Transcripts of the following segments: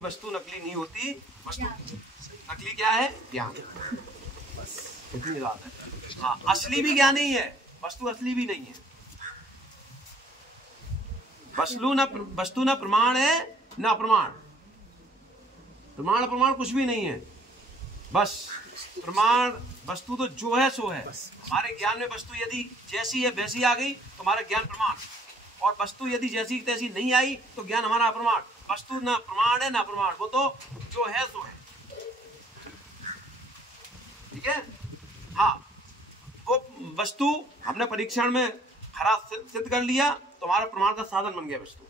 वस्तु नकली नहीं होती। वस्तु नकली क्या है? ज्ञान। बस इतनी बात है। हाँ, असली भी ज्ञान नहीं है, वस्तु असली भी नहीं है। वस्तु न प्रमाण है न अप्रमाण। प्रमाण अप्रमाण कुछ भी नहीं है। बस प्रमाण वस्तु तो जो है सो है। हमारे ज्ञान में वस्तु यदि जैसी है वैसी आ गई तो हमारा ज्ञान प्रमाण, और वस्तु यदि जैसी तैसी नहीं आई तो ज्ञान हमारा अप्रमाण। वस्तु ना प्रमाण है ना प्रमाण, वो तो जो है सो है। ठीक है। हाँ, वो वस्तु हमने परीक्षण में खरा सिद्ध कर लिया तो हमारा प्रमाण का साधन बन गया वस्तु।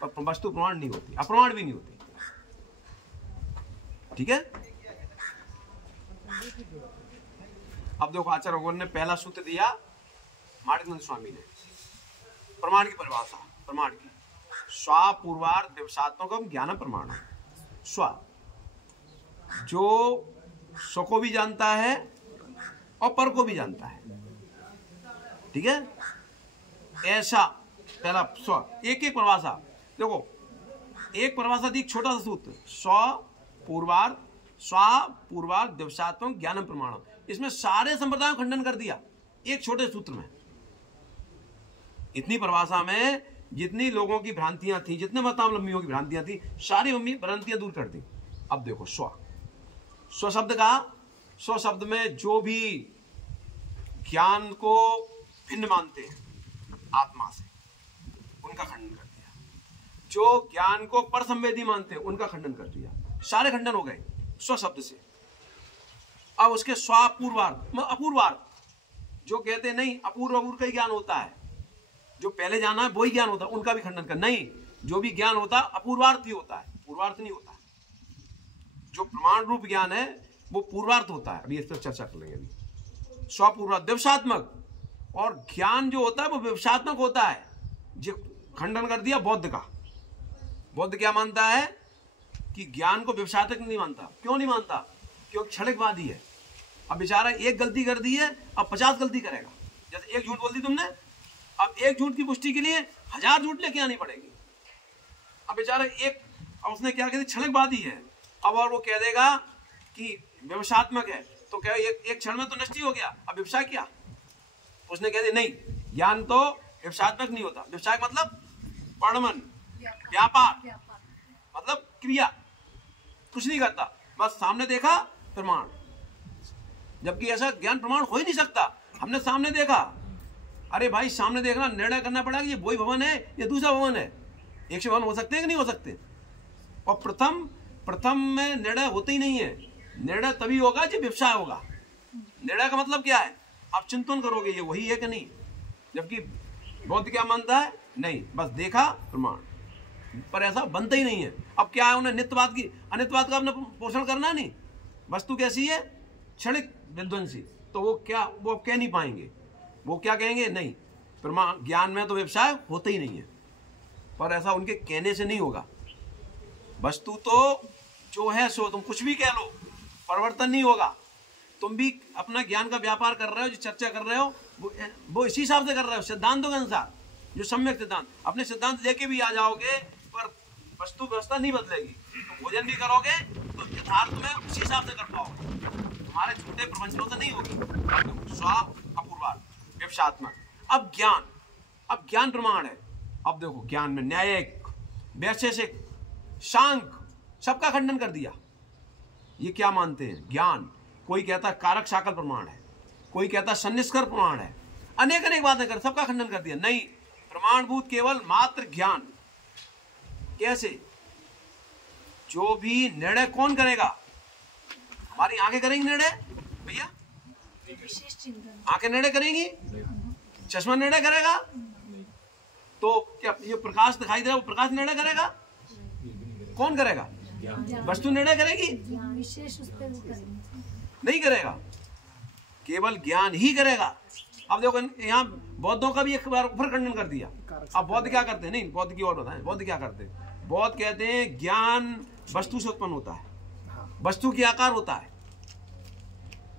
पर वस्तु प्रमाण नहीं होती, अप्रमाण भी नहीं होती। ठीक है। अब देखो आचार्य भगवान ने पहला सूत्र दिया माणिकनंद स्वामी ने, प्रमाण की परिभाषा। प्रमाण की स्वापूर्वार्ध व्यवसात्मकम ज्ञान प्रमाण। स्व, जो स्व को भी जानता है और पर को भी जानता है। ठीक है। ऐसा पहला स्व, एक एक परिभाषा देखो, एक परिभाषा दी, छोटा सा सूत्र। स्वपूर्वार्ध व्यवसात्मक ज्ञान प्रमाण। इसमें सारे संप्रदायों का खंडन कर दिया एक छोटे सूत्र में। इतनी परिभाषा में जितनी लोगों की भ्रांतियां थी, जितने मतावलंबियों की भ्रांतियां थी, सारी भ्रांतियां दूर कर दी। अब देखो स्व शब्द का, स्व शब्द में जो भी ज्ञान को भिन्न मानते हैं आत्मा से, उनका खंडन कर दिया। जो ज्ञान को पर संवेदी मानते हैं उनका खंडन कर दिया। सारे खंडन हो गए स्व शब्द से। अब उसके स्वापूर्वार्ध, अपूर्वार्ध, जो कहते नहीं अपूर्व का ही ज्ञान होता है, जो पहले जाना है वही ज्ञान होता है, उनका भी खंडन कर। नहीं, जो भी ज्ञान होता है अपूर्वार्थ ही होता है, पूर्वार्थ नहीं होता। जो प्रमाण रूप ज्ञान है वो पूर्वार्थ होता है। अभी इस पर चर्चा कर लेंगे। अभी स्वपूर्वार्थ व्यवसात्मक, और ज्ञान जो होता है वो व्यवसात्मक होता है। जो खंडन कर दिया बौद्ध का। बौद्ध क्या मानता है कि ज्ञान को व्यवसात्मक नहीं मानता। क्यों नहीं मानता? क्योंकि क्षणिकवादी है। अब बेचारा एक गलती कर दी है, अब 50 गलती करेगा। जैसे एक झूठ बोल दी तुमने, अब एक झूठ की पुष्टि के लिए 1000 झूठ लेके आनी पड़ेगी। अब बेचारा एक, अब उसने क्या कह दी, क्षणिकवादी है। अब और वो कह देगा कि व्यवसात्मक है, तो क्या एक क्षण में तो नष्ट ही हो गया, अब व्यवसाय क्या? उसने कह दी नहीं, ज्ञान तो व्यवसात्मक नहीं होता। व्यवसाय मतलब वर्णमन, व्यापार, मतलब क्रिया, कुछ नहीं करता, बस सामने देखा प्रमाण। जबकि ऐसा ज्ञान प्रमाण हो ही नहीं सकता। हमने सामने देखा, अरे भाई सामने देखना, निर्णय करना पड़ेगा ये वही भवन है या दूसरा भवन है। एक से भवन हो सकते हैं कि नहीं हो सकते? और प्रथम में निर्णय होते ही नहीं है। निर्णय तभी होगा जब व्यवसाय होगा। निर्णय का मतलब क्या है? आप चिंतन करोगे ये वही है कि नहीं। जबकि बौद्ध क्या मानता है? नहीं, बस देखा प्रमाण, पर ऐसा बनता ही नहीं है। अब क्या है, उन्हें नित्यवाद की, अनित्यवाद का अपने पोषण करना नहीं। वस्तु कैसी है? क्षणिक विध्वंसी। तो वो कह नहीं पाएंगे। वो क्या कहेंगे? नहीं, प्रमाण ज्ञान में तो व्यवसाय होता ही नहीं है। पर ऐसा उनके कहने से नहीं होगा। वस्तु तो जो है सो, तुम कुछ भी कह लो, परिवर्तन नहीं होगा। तुम भी अपना ज्ञान का व्यापार कर रहे हो, जो चर्चा कर रहे हो वो इसी हिसाब से कर रहे हो, सिद्धांतों के अनुसार, जो सम्यक सिद्धांत। अपने सिद्धांत लेके भी आ जाओगे पर वस्तु व्यवस्था नहीं बदलेगी। तो भोजन भी करोगे तो यथार्थ में उसी हिसाब से कर पाओगे, तुम्हारे झूठे प्रवंचनों से नहीं होगी। स्व अपूर्वार्थ व्यवसात्मक। अब ज्ञान प्रमाण है। अब देखो ज्ञान में न्यायिक, वैशेषिक, सांख्य सबका खंडन कर दिया। ये क्या मानते हैं? ज्ञान, कोई कहता है कारक शाकल प्रमाण है, कोई कहता है सन्निष्कर प्रमाण है, अनेक बातें कर, सबका खंडन कर दिया। नहीं, प्रमाणभूत केवल मात्र ज्ञान। कैसे? जो भी निर्णय कौन करेगा? हमारी आंखें करेंगी निर्णय भैया? आंखें निर्णय करेंगी? चश्मा निर्णय करेगा? तो क्या ये प्रकाश दिखाई दे रहा है, वो प्रकाश निर्णय करेगा? कौन करेगा? वस्तु निर्णय करेगी? नहीं करेगा, केवल ज्ञान ही करेगा। अब देखो यहाँ बौद्धों का भी एक बार ऊपर खंडन कर दिया। अब बौद्ध क्या करते हैं? नहीं, बौद्ध की और बताएं, बौद्ध क्या करते हैं? बौद्ध कहते हैं ज्ञान वस्तु से उत्पन्न होता है, वस्तु के आकार होता है।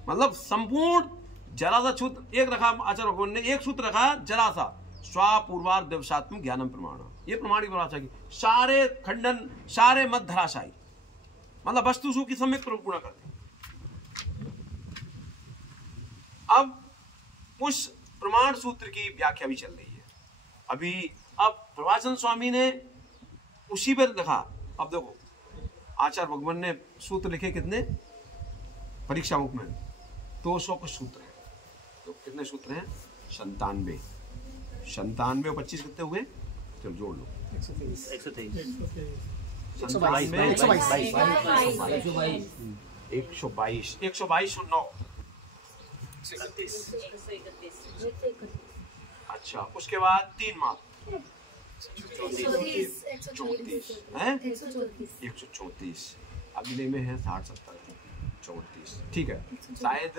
मतलब संपूर्ण जरा सा सूत्र एक रखा आचार्य भगवान ने, एक सूत्र रखा जरा सा, स्वापूर्वार्ध व्यवसात्मक ज्ञानम प्रमाण। ये प्रमाण की परिभाषा की। सारे खंडन, सारे मत धराशायी, मतलब वस्तु सुख की सम्यक पूर्ण करते। अब उस प्रमाण सूत्र की व्याख्या भी चल रही है अभी। अब प्रभाचंद स्वामी ने उसी पर लिखा। अब देखो आचार्य भगवान ने सूत्र लिखे कितने, परीक्षा मुख में 200 कुछ सूत्र हैं। तो कितने सूत्र हैं? 97। 97 और 25 कितने हुए? चलो जोड़ लो। 123 122 और 9 अच्छा, उसके बाद 3 मार्क 134। अगले में है 60 70 34, ठीक है। शायद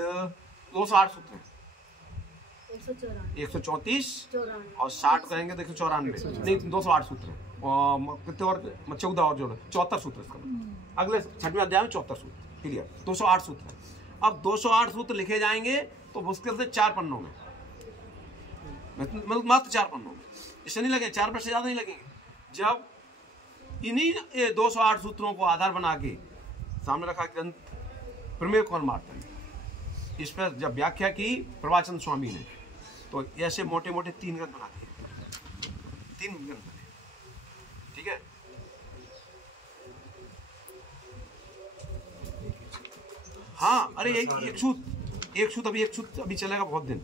208 सूत्र हैं। 134 और 60 करेंगे तो 194, नहीं 208 सूत्र हैं। और कितने और 14 और जोड़ो, 74 सूत्र इसका। अगले 6वें अध्याय में 74 सूत्र, क्लियर। 208 सूत्र है। अब 208 सूत्र लिखे जाएंगे तो मुश्किल से 4 पन्नों में, मात्र 4 पन्नों में, इससे नहीं लगे, 4 पर से ज्यादा नहीं लगेंगे। जब इन्हीं 208 सूत्रों को आधार बना के सामने रखा ग्रंथ प्रमेय कौन मारता है, इस पर जब व्याख्या की प्रभाचंद स्वामी ने, तो ऐसे मोटे मोटे 3 ग्रंथ बना दिए, 3 ग्रंथ बने, ठीक है। हाँ, अरे एक सूत्र अभी चलेगा बहुत दिन।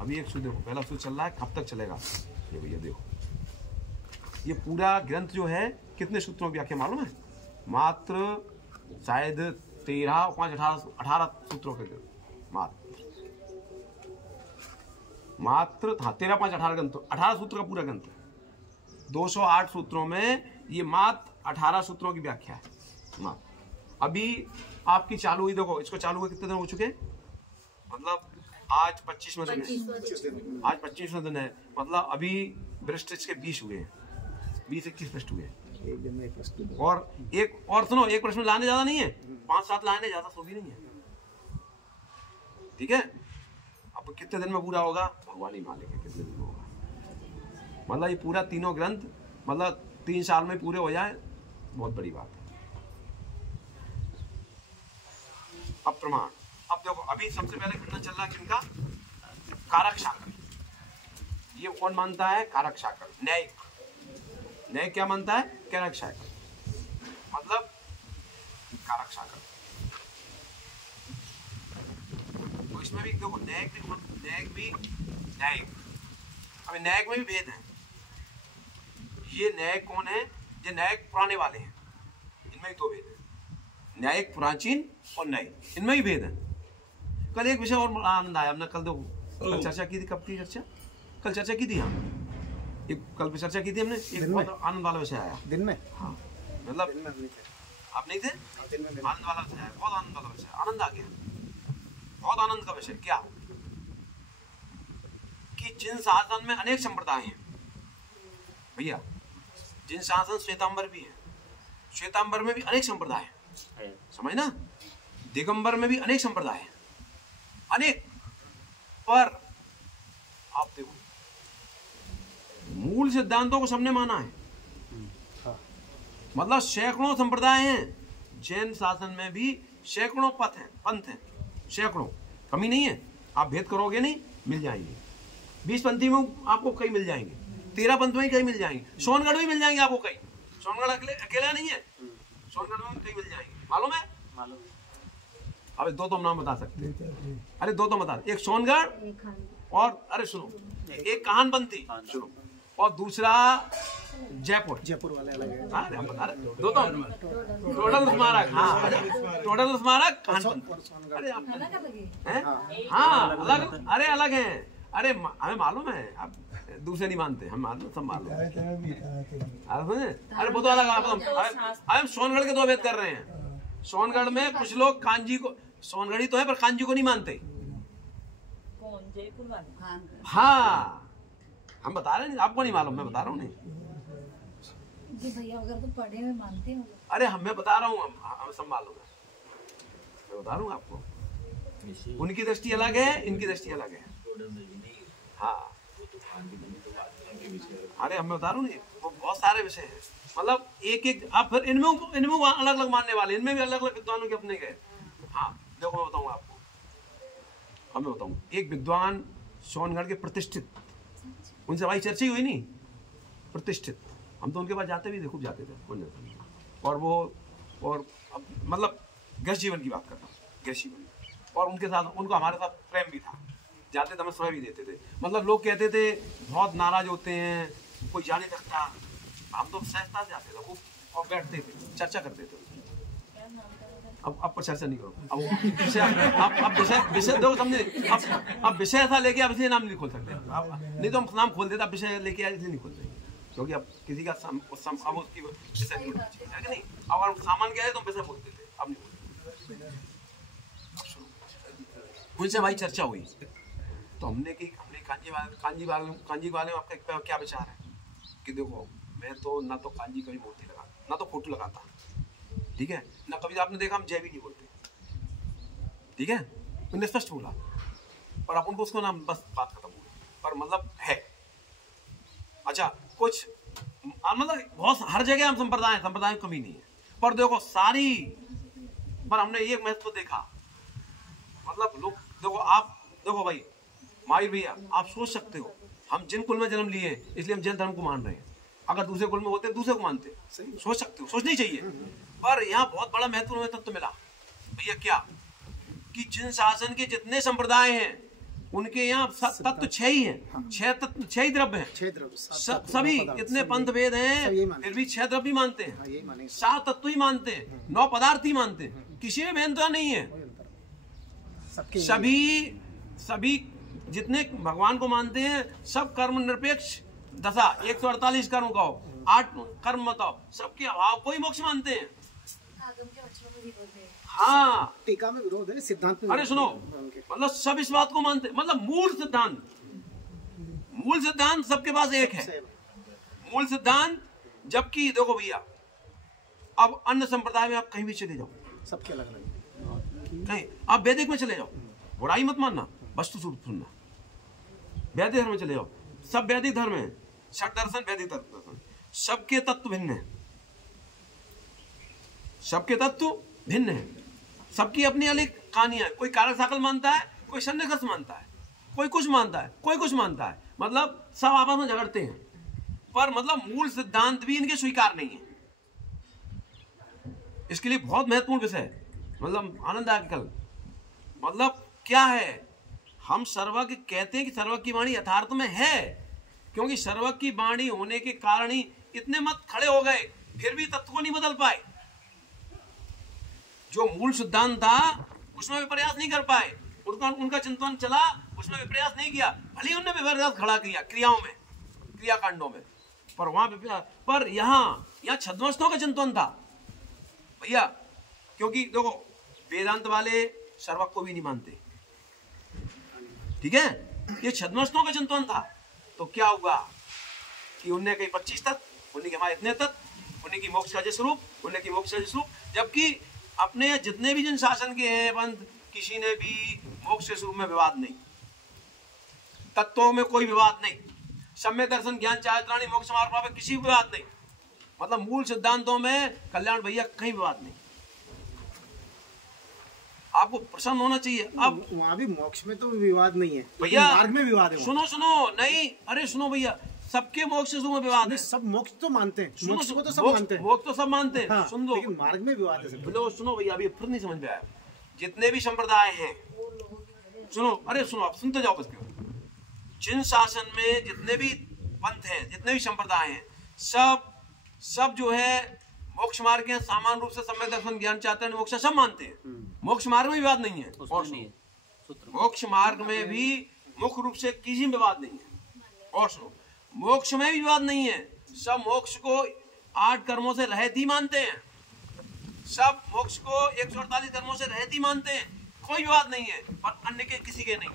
अभी एक सूत्र देखो, पहला सूत्र चल रहा है, कब तक चलेगा ये भैया देखो। ये पूरा ग्रंथ जो है कितने सूत्रों की व्याख्या मालूम है? मात्र शायद 13, 5, 18 सूत्रों के ग्रंथ, मात्र हाँ 13, 5, 18 ग्रंथ, 18 सूत्र का पूरा ग्रंथ है। 208 सूत्रों में ये मात्र 18 सूत्रों की व्याख्या है मात्र। अभी आपकी चालू हुई, देखो इसको चालू हुए कितने दिन हो चुके, मतलब आज 25वां दिन है, आज 25वां दिन है, मतलब अभी पृष्ठ इसके 20 हुए हैं, 20-21 पृष्ठ हुए हैं। और एक और सुनो, एक प्रश्न लाने ज्यादा नहीं है, 5-7 लाने ज्यादा सो भी नहीं है, ठीक है। अब कितने दिन में पूरा होगा भगवान ही मालिक है, कितने दिन में होगा। मतलब ये पूरा तीनों ग्रंथ मतलब 3 साल में पूरे हो जाए, बहुत बड़ी बात है। अब प्रमाण, अब देखो अभी सबसे पहले खंडन चल रहा है किनका? कारक शाकर। ये कौन मानता है? कारक शाकर। न्यायिक क्या मानता है? कारक शाकर, मतलब कारक शाकर। तो इसमें भी देखो न्यायिक भी अभी न्यायिक में भी भेद है। ये न्यायिक कौन है? ये न्यायिक पुराने वाले हैं, इनमें भी 2 भेद है, न्यायिक प्राचीन और नए, इनमें ही भेद है। कल एक विषय और बड़ा आनंद आया, हमने कल कल चर्चा की थी। कब की चर्चा? कल चर्चा की थी हम, कल भी चर्चा की थी हमने। एक बहुत आनंद वाला विषय आया दिन में। हाँ मतलब आप नहीं थे? आनंद वाला विषय आया, बहुत आनंद वाला विषय, आनंद आ गया, बहुत आनंद का विषय। क्या कि जिन शासन में अनेक संप्रदाय हैं भैया, जिन शासन श्वेतांबर भी है, श्वेतांबर में भी अनेक संप्रदाय है, समझ ना। दिगंबर में भी अनेक संप्रदाय हैं, अनेक, पर आप देखो मूल सिद्धांतों को सबने माना है। मतलब सैकड़ों संप्रदाय हैं, जैन शासन में भी सैकड़ों पंथ हैं, सैकड़ों, कमी नहीं है। आप भेद करोगे नहीं, मिल जाएंगे। 20 पंथी में आपको कई मिल जाएंगे, 13 पंथ में कई मिल जाएंगे, सोनगढ़ में मिल जाएंगे आपको कई। सोनगढ़ अकेला नहीं है, सोनगढ़ में कई मिल जाएंगे, मालूम है? मालूम। अबे 2 तो हम नाम बता सकते हैं, अरे 2 तो बता, एक सोनगढ़ और अरे सुनो, एक कहानपंथी सुनो, और दूसरा जयपुर वाले अलग है। अरे 2 तो टोटल स्मारक, हाँ टोटल स्मारक कहानपंथी। अरे आप हैं? हाँ अलग, अरे अलग हैं। अरे हमें मालूम है, आप दूसरे नहीं मानते, हम मालूम, सब मालूम। अरे वो तो अलग, हम सोनगढ़ के 2 भेद कर रहे हैं। सोनगढ़ में कुछ लोग कांजी को, सोनगढ़ी तो है पर कांजी को नहीं मानते। कौन? जयपुर वाले? हाँ हम बता रहे हैं, आपको नहीं मालूम, मैं बता रहा हूँ। नहीं जी भैया, अगर तो पढ़े में मानते हैं। अरे मैं बता रहा हूँ, हम सब मालूम है, मैं बता रहा हूँ आपको। उनकी दृष्टि अलग है, इनकी दृष्टि अलग है। हाँ अरे हम बता रहा हूँ, वो बहुत सारे विषय हैं। मतलब एक एक आप फिर इनमें अलग अलग मानने वाले, इनमें भी अलग अलग विद्वानों के अपने गए। हाँ देखो मैं बताऊंगा आपको, अब मैं बताऊँ, एक विद्वान सोनगढ़ के प्रतिष्ठित, उनसे हमारी चर्चा ही हुई नहीं, प्रतिष्ठित, हम तो उनके पास जाते भी थे, खूब जाते थे। और वो और मतलब गृहस्थ जीवन की बात करता हूँ, गृहस्थ जीवन, और उनके साथ उनका हमारे साथ प्रेम भी था, जाते थे हमें समय भी देते थे। मतलब लोग कहते थे बहुत नाराज होते हैं, कोई जा नहीं सकता, हम तो सहजता से जाते थे खूब और बैठते थे, चर्चा करते थे। अब पर चर्चा नहीं करो, अब विषय दो समझे, अब विषय ऐसा लेके आप इसलिए नाम नहीं खोल सकते, नहीं तो हम नाम खोल देते, अब विषय लेके आए इसलिए नहीं खोल सकते, क्योंकि अब किसी का अब उसकी विषय है कि नहीं, अगर हम सामान गए तो विषय बोलते थे, अब नहीं बोलते। उनसे हमारी चर्चा हुई तो हमने कांजी वाले में आपका क्या विचार है कि देखो मैं तो ना तो कांजी कभी मूर्ति लगाता, ना तो फोटो लगाता, ठीक है, ना कभी आपने देखा हम जय भी नहीं बोलते, ठीक है, उन्होंने स्पष्ट बोला, पर अपन को उसको नाम बस बात खत्म हो गई। पर मतलब है अच्छा कुछ मतलब बहुत हर जगह हम संप्रदाय की कमी नहीं है, पर देखो सारी, पर हमने एक महत्व देखा, मतलब लोग देखो, आप देखो भाई माहिर भैया, आप सोच सकते हो हम जिन कुल में जन्म लिए इसलिए हम जैन धर्म को मान रहे हैं, अगर दूसरे कुल में होते दूसरे को मानते, सोच सकते हो, सोचनी चाहिए। पर यहाँ बहुत बड़ा महत्वपूर्ण तत्व मिला भैया, क्या कि जिन शासन के जितने संप्रदाय हैं उनके यहाँ तत्व 6 ही हैं, 6 ही द्रव्य हैं, सभी इतने पंथ भेद हैं फिर भी 6 द्रव्य मानते हैं, 7 तत्व ही मानते हैं, 9 पदार्थ ही मानते हैं, किसी में भेदभाव नहीं है। सभी जितने भगवान को मानते हैं सब कर्म निरपेक्ष दशा, 148 कर्म कहो, 8 कर्म बताओ, सबके अभाव को ही मोक्ष मानते हैं। हाँ टीका में विरोध है, सिद्धांत में। अरे सुनो, मतलब सब इस बात को मानते, मतलब मूल सिद्धांत सबके पास एक है, मूल सिद्धांत। जबकि देखो भैया, अब अन्य संप्रदाय में आप कहीं भी चले जाओ, सबके अलग अलग, नहीं आप वैदिक में चले जाओ, बुराई मत मानना, वस्तु सुनना, वैदिक धर्म में चले जाओ, सब वैदिक धर्म है, षट दर्शन वैदिक दर्शन, सबके तत्व भिन्न है, सबके तत्व भिन्न है, सबकी अपनी अलग कहानियां, कोई कारक साकल मानता है, कोई सन्निकर्ष मानता है, कोई कुछ मानता है, कोई कुछ मानता है, मतलब सब आपस में झगड़ते हैं, पर मतलब मूल सिद्धांत भी इनके स्वीकार नहीं है। इसके लिए बहुत महत्वपूर्ण विषय है, मतलब आनंद आके कल, मतलब क्या है, हम सर्वज्ञ कहते हैं कि सर्वज्ञ की वाणी यथार्थ में है, क्योंकि सर्वज्ञ की वाणी होने के कारण ही इतने मत खड़े हो गए, फिर भी तत्व को नहीं बदल पाए, जो मूल सिद्धांत था उसमें भी प्रयास नहीं कर पाए, उनका चिंतन चला, उसमें भी प्रयास नहीं किया, भले ही उन्होंने प्रयास खड़ा किया क्रियाओं में, क्रियाकांडों में, पर वहां पर यहाँ छद्मस्तों का चिंतन था भैया, क्योंकि देखो वेदांत वाले सर्वज्ञ को भी नहीं मानते, ठीक है, ये छद्मस्तों का चिंतन था, तो क्या हुआ कि उनने कहीं 25 तत्व, उन्हें के हमारे इतने तत्व, उन्हें की मोक्ष का स्वरूप, उन्हें की मोक्ष का स्वरूप, जबकि अपने जितने भी जिन शासन के हैं पंथ, किसी ने भी मोक्ष के स्वरूप में विवाद नहीं, तत्वों में कोई विवाद नहीं, सम्यक दर्शन ज्ञान चारित्राणी मोक्ष मार्ग में किसी विवाद नहीं, मतलब मूल सिद्धांतों में कल्याण भैया कहीं विवाद नहीं, आपको प्रसन्न होना चाहिए। अब वहाँ भी मोक्ष में तो विवाद नहीं है भैया, मार्ग में विवाद है। सुनो नहीं, अरे सुनो भैया, सबके मोक्ष से में विवाद है, सब मोक्ष तो मानते हैं, मोक्ष को तो सब मानते हैं, मोक्ष तो सब मानते हैं, हाँ, सुन लो, लेकिन मार्ग में विवाद है। सुनो भैया, अभी फिर नहीं समझ में आया, जितने भी संप्रदाय हैं, सुनो, अरे सुनो, आप सुनते जाओ बस, क्यों जिन शासन में जितने भी पंथ हैं, जितने भी संप्रदाय हैं, सब जो है मोक्ष मार्ग के सामान्य रूप से सम्यक दर्शन ज्ञान चाहते हैं, मोक्ष सब मानते हैं, मोक्ष मार्ग में विवाद नहीं है, और मोक्ष मार्ग में भी मुख्य रूप से किसी में विवाद नहीं है, और सुनो मोक्ष में भी विवाद नहीं है, सब मोक्ष को 8 कर्मों से रहित ही मानते हैं, सब मोक्ष को 148 कर्मों से रहित ही मानते हैं, कोई विवाद नहीं है, पर अन्य के किसी के नहीं,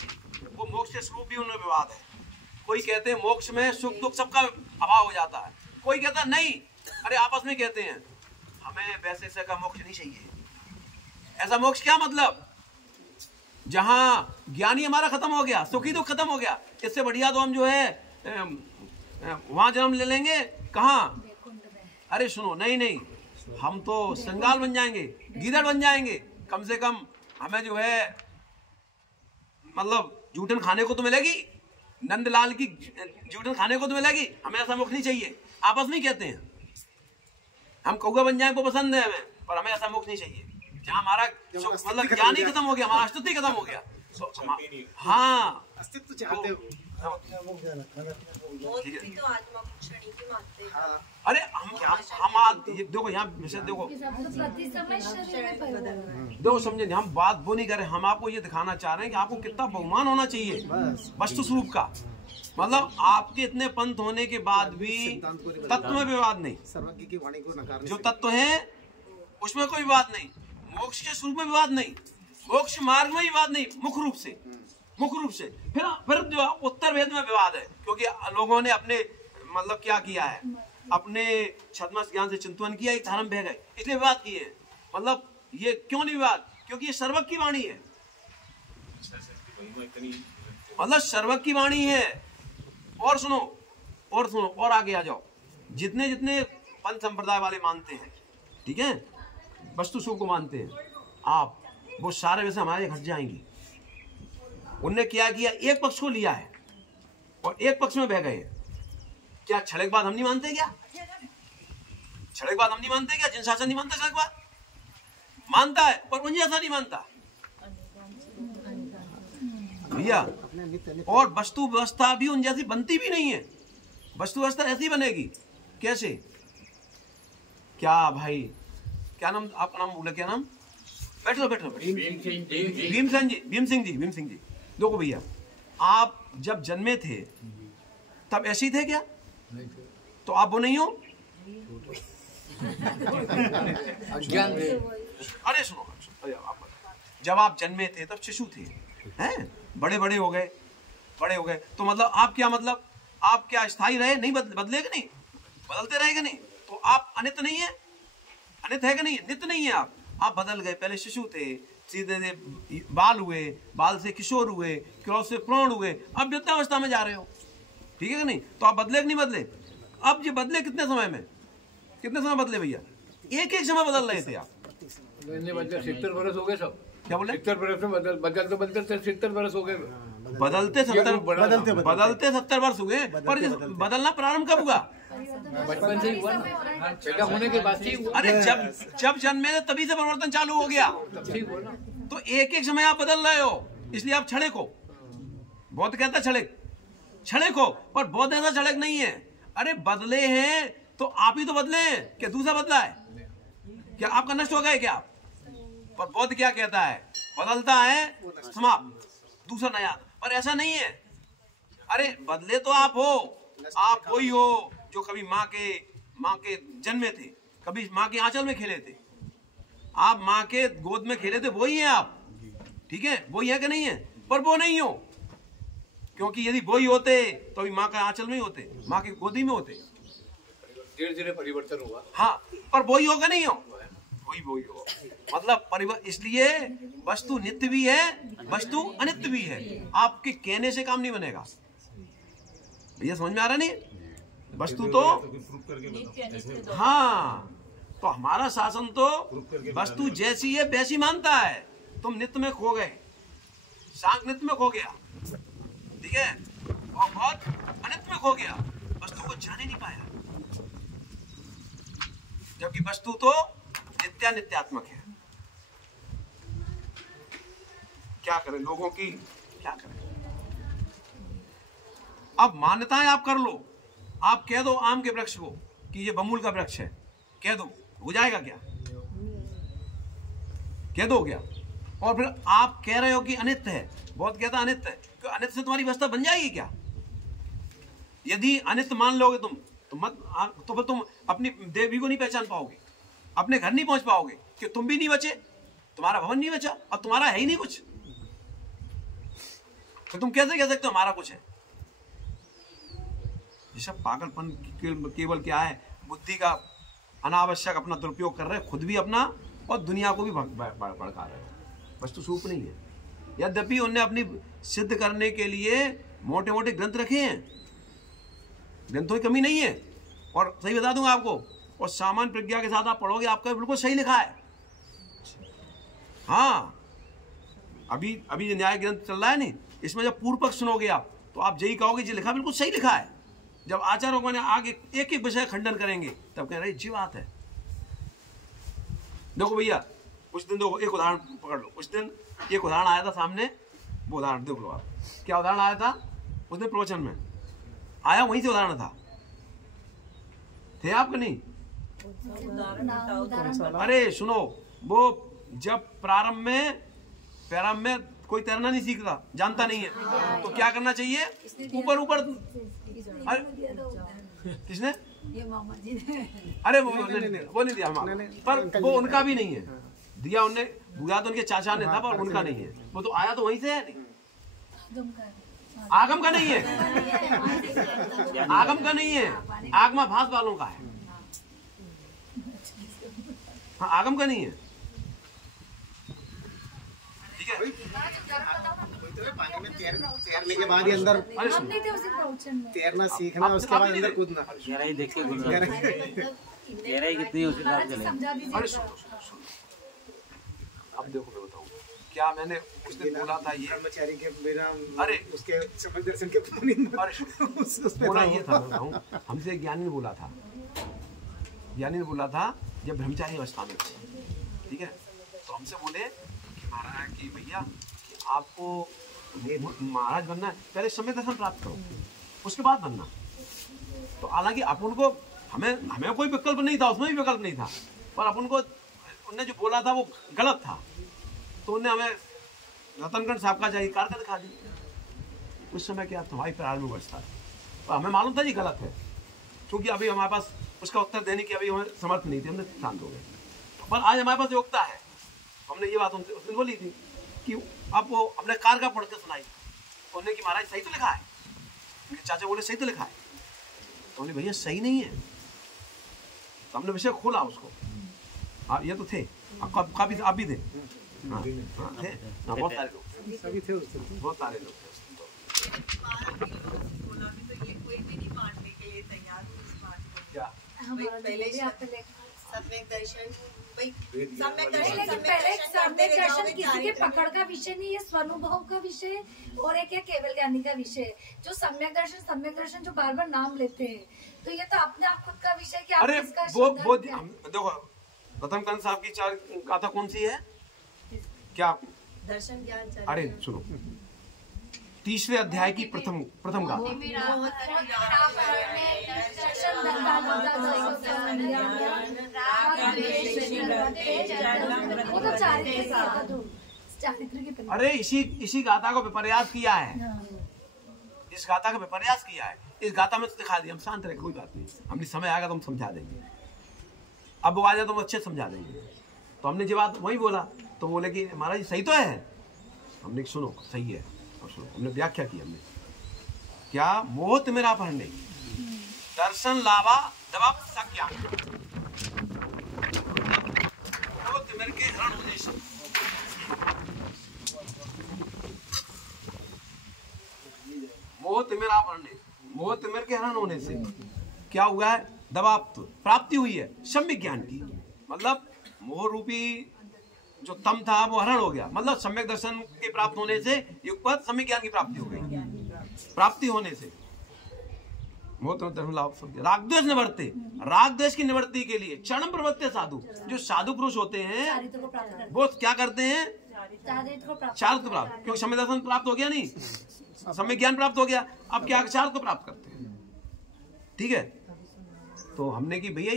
वो मोक्ष के स्वरूप भी उनमें विवाद है। कोई कहते हैं मोक्ष में सुख दुख सबका अभाव हो जाता है, कोई कहता नहीं, अरे आपस में कहते हैं हमें वैसे का मोक्ष नहीं चाहिए, ऐसा मोक्ष क्या मतलब, जहां ज्ञानी हमारा खत्म हो गया, सुखी दुख खत्म हो गया, इससे बढ़िया तो हम जो है वहां जन्म ले लेंगे कहाँ? वैकुंठ में। अरे सुनो, नहीं, हम तो संगाल बन जाएंगे, गीदड़ बन जाएंगे। कम से कम हमें जो है मतलब जूठन खाने को तो मिलेगी, नंदलाल की जूठन खाने को तो मिलेगी। हमें ऐसा मुख नहीं चाहिए। आपस में कहते हैं हम कौआ बन जाए वो पसंद है हमें, पर हमें ऐसा मुख नहीं चाहिए जहाँ हमारा मतलब ज्ञान ही खत्म हो गया, हमारा अस्तित्व ही खत्म हो गया। हाँ, अस्तित्व चाहते हो। अरे हम देखो यहाँ देखो देखो समझे, हम बात वो नहीं कर रहे, हम आपको ये दिखाना चाह रहे हैं कि आपको कितना बहुमान होना चाहिए वस्तु स्वरूप का। मतलब आपके इतने पंथ होने के बाद भी तत्व में विवाद नहीं, सर्वज्ञ की वाणी को नकारने जो तत्व है उसमें कोई विवाद नहीं, मोक्ष के स्वरूप में विवाद नहीं, मोक्ष मार्ग में विवाद नहीं, मुख्य रूप से। फिर जो उत्तर भेद में विवाद है, क्योंकि लोगों ने अपने मतलब क्या किया है, अपने छद्मस ज्ञान से चिंतन किया, एक धर्म बह गए, इसलिए विवाद किए हैं। मतलब ये क्यों नहीं विवाद? क्योंकि ये सर्वज्ञ की वाणी है, मतलब सर्वज्ञ की वाणी है। और सुनो और आगे आ जाओ। जितने पंथ संप्रदाय वाले मानते हैं, ठीक है, वस्तु सुख को मानते हैं आप, वो सारे वैसे हमारे घट जाएंगे। उनने क्या किया, एक पक्ष को लिया है और एक पक्ष में बह गए हैं। क्या छड़कबाद हम नहीं मानते क्या? छड़कबाद हम नहीं मानते क्या? जिन शासन नहीं मानता छड़कबाद मानता है, पर मुझे ऐसा नहीं मानता भैया। और वस्तु व्यवस्था भी उन जैसी बनती भी नहीं है। वस्तु व्यवस्था ऐसी बनेगी कैसे? क्या भाई, क्या नाम आपका? नाम बोला क्या नाम? बैठो। भीम सिंह जी। देखो भैया, आप जब जन्मे थे तब ऐसे ही थे क्या? तो आप वो नहीं हो? अज्ञान थे। अरे सुनो, जब आप जन्मे थे तब शिशु थे, हैं? बड़े हो गए तो मतलब आप क्या स्थायी रहे? नहीं बदलेगा नहीं, बदलते रहेगा नहीं। तो आप अनित नहीं है, अनित है कि नहीं? नित्य नहीं है आप बदल गए। पहले शिशु थे, सीधे बाल हुए, बाल से किशोर हुए, किशोर से प्रौढ़ हुए, अब वृद्धावस्था में जा रहे हो, ठीक है कि नहीं? तो आप बदले कि नहीं बदले? अब ये बदले कितने समय बदले भैया? एक समय बदल रहे थे आप। 70 वर्ष हो गए सब। क्या बोले? 70 वर्ष में बदलते 70 वर्ष हो गए। बदलते 70 वर्ष हुए, पर बदलना प्रारंभ कब हुआ? बचपन से ही हुआ ना, पैदा होने के बाद ही हुआ। अरे जब जन्मे तभी से परिवर्तन चालू हो गया। तो एक समय आप बदल रहे हो, इसलिए आप छड़े को बौद्ध कहता छड़े को, पर बौद्ध ऐसा छड़क नहीं है। अरे बदले हैं तो आप ही तो बदले हैं, क्या दूसरा बदला है? क्या आपका नष्ट हो गया क्या? पर बौद्ध क्या कहता है? बदलता है समाप्त, दूसरा नया। पर ऐसा नहीं है। अरे बदले तो आप हो, आप वही हो जो कभी माँ के जन्मे थे, कभी माँ के आंचल में खेले थे, आप माँ के गोद में खेले थे, वही है आप, ठीक है? वही है कि नहीं है? पर वो नहीं हो, क्योंकि यदि वही होते तो अभी माँ का आंचल में ही होते, माँ की गोदी में होते। धीरे परिवर्तन हुआ। हाँ, पर वही होगा नहीं हो, वही हो। मतलब इसलिए वस्तु नित्य भी है, वस्तु अनित्य भी है। आपके कहने से काम नहीं बनेगा भैया, समझ में आ रहा नहीं? वस्तु तो हाँ, तो हमारा शासन तो वस्तु जैसी है वैसी मानता है। तुम नित्य में खो गए, सांख नित्य में खो गया, ठीक है, और बहुत अनित्य में खो गया, वस्तु को जाने नहीं पाया। जबकि वस्तु तो नित्यात्मक है। क्या करें, लोगों की क्या करें? अब मान्यताएं आप कर लो, आप कह दो आम के वृक्ष को कि ये बमूल का वृक्ष है, कह दो, हो जाएगा क्या? कह दो क्या? और फिर आप कह रहे हो कि अनित्य है, बहुत कहता अनित्य है, तो अनित्य से तुम्हारी अवस्था बन जाएगी क्या? यदि अनित्य मान लोगे तुम तो फिर तुम अपनी देवी को नहीं पहचान पाओगे, अपने घर नहीं पहुंच पाओगे, कि तुम भी नहीं बचे, तुम्हारा भवन नहीं बचा, और तुम्हारा है ही नहीं कुछ, तो तुम कैसे कह सकते हो हमारा कुछ है? ये सब पागलपन केवल क्या है, बुद्धि का अनावश्यक अपना दुरुपयोग कर रहे हैं, खुद भी अपना और दुनिया को भी भड़का रहे हैं। वस्तु स्वरूप नहीं है। यद्यपि उन्हें अपनी सिद्ध करने के लिए मोटे मोटे ग्रंथ रखे हैं, ग्रंथों की कमी नहीं है। और सही बता दूंगा आपको, और सामान्य प्रज्ञा के साथ आप पढ़ोगे आपका बिल्कुल सही लिखा है। हाँ, अभी जो न्याय ग्रंथ चल रहा है नहीं, इसमें जब पूर्व पक्ष सुनोगे आप तो आप यही कहोगे जी लिखा बिल्कुल सही लिखा है। जब आचार्य भगवान आगे एक एक विषय खंडन करेंगे तब कह रहे जी बात है। देखो भैया, उस दिन देखो एक उदाहरण पकड़ लो। उस दिन एक उदाहरण आया था सामने, वो उदाहरण देख लो आप। क्या उदाहरण आया था उस दिन प्रवचन में? आया वहीं से उदाहरण था, थे आपके नहीं? अरे सुनो, वो जब प्रारंभ में कोई तैरना नहीं सीखता, जानता नहीं है, तो क्या करना चाहिए? ऊपर किसने? ये मामा जी ने। अरे वो नहीं दिया हमारा, पर वो उनका भी नहीं है दिया। उनने दिया तो उनके चाचा ने था, पर उनका नहीं है। वो तो आया तो वहीं से है, नहीं आगम का नहीं है, आगम का नहीं है, आगमा भास वालों का है। हाँ, आगम का नहीं है। ठीक है, पानी में तैरने के बाद ही अंदर तैरना सीखना, उसके बाद अंदर कूदना। गहराई देख के गहराई कितनी उसी बात चले। अरे सुनो, अब देखो मैं बताऊँ क्या मैंने उस दिन बोला था। ये कर्मचारी के बिना, अरे उसके समझ दर्शन के बोला ये था, बताऊँ हमसे ज्ञानी ने बोला था, ज्ञानी ने बोला था जब ब्रह्मचारी अवस्था में थे, ठीक है, तो हमसे बोले कि महाराज कि भैया कि आपको महाराज बनना है, पहले सम्यक दर्शन प्राप्त करो, उसके बाद बनना। तो हालांकि अपन को हमें कोई विकल्प नहीं था, उसमें भी विकल्प नहीं था, पर अपन को उन्होंने जो बोला था वो गलत था, तो उन्होंने हमें रतनगढ़ साहब का जाए कार का दिखा दी। उस समय क्या तुम्हारी प्रारंभ अवस्था है, पर हमें मालूम था जी गलत है, क्योंकि अभी हमारे पास उसका उत्तर देने की अभी हमें समर्थ नहीं थी, हमने शांत हो गए। पर आज हमारे पास योग्यता है, हमने ये बात उनसे उस दिन बोली थी कि आप वो अपने कार का पढ़ के सुनाई, उन्होंने कि महाराज सही तो लिखा है, उनके चाचा बोले सही तो लिखा है, तो बोले भैया सही नहीं है। तो हमने विषय खोला उसको। हाँ, ये तो थे काफी, आप भी थे। हाँ, थे, बहुत सारे लोग सभी थे उस दिन। बहुत सारे लोग थे। क्या सम्यक दर्शन किसी के पकड़ का विषय नहीं है, स्वानुभव का विषय, और एक है केवल ज्ञानी का विषय। जो सम्यक दर्शन जो बार बार नाम लेते हैं, तो ये तो अपने आप खुद का विषय कि आप अरे किसका वो शब्द देखो रतनकांत साहब की चार गाथा कौन सी है? क्या? दर्शन ज्ञान। अरे सुनो, तीसरे अध्याय की प्रथम गाथा। अरे इसी गाथा को विपर्यास किया है, इस गाथा का विपर्यास किया है। इस गाथा में तो दिखा दिया, हम शांत रहे, कोई बात नहीं, हमने समय आएगा तो हम समझा देंगे। अब वो आ जाए तो हम अच्छे समझा देंगे। तो हमने जो बात वही बोला, तो बोले कि महाराज सही तो है। हमने सुनो सही है, और सुनो हमने व्याख्या की। हमने क्या? मोह मेरा पढ़ने दर्शन लावा जवाब सक्या, मोह मेरे के हरण होने से, मोह मेरा पढ़ने, मोह मेरे के हरण होने से क्या हुआ है? दबाव प्राप्ति हुई है सम्यक ज्ञान की। मतलब मोह रूपी जो तम था वो हरण हो गया, मतलब सम्यक दर्शन के प्राप्त होने से युगपत सम्यक ज्ञान की प्राप्ति हो गई। प्राप्ति होने से मोह दर्शन लाभ सब। राग द्वेष निवर्ते, राग द्वेष की निवृत्ति के लिए चरण प्रवर्त्य साधु, जो साधु पुरुष होते हैं वो क्या करते हैं? चारित्र प्राप्त, क्योंकि सम्यक दर्शन प्राप्त हो गया, नहीं सम्यक ज्ञान प्राप्त हो गया, अब क्या चारित्र को प्राप्त करते हैं। ठीक है, तो हमने कि भैया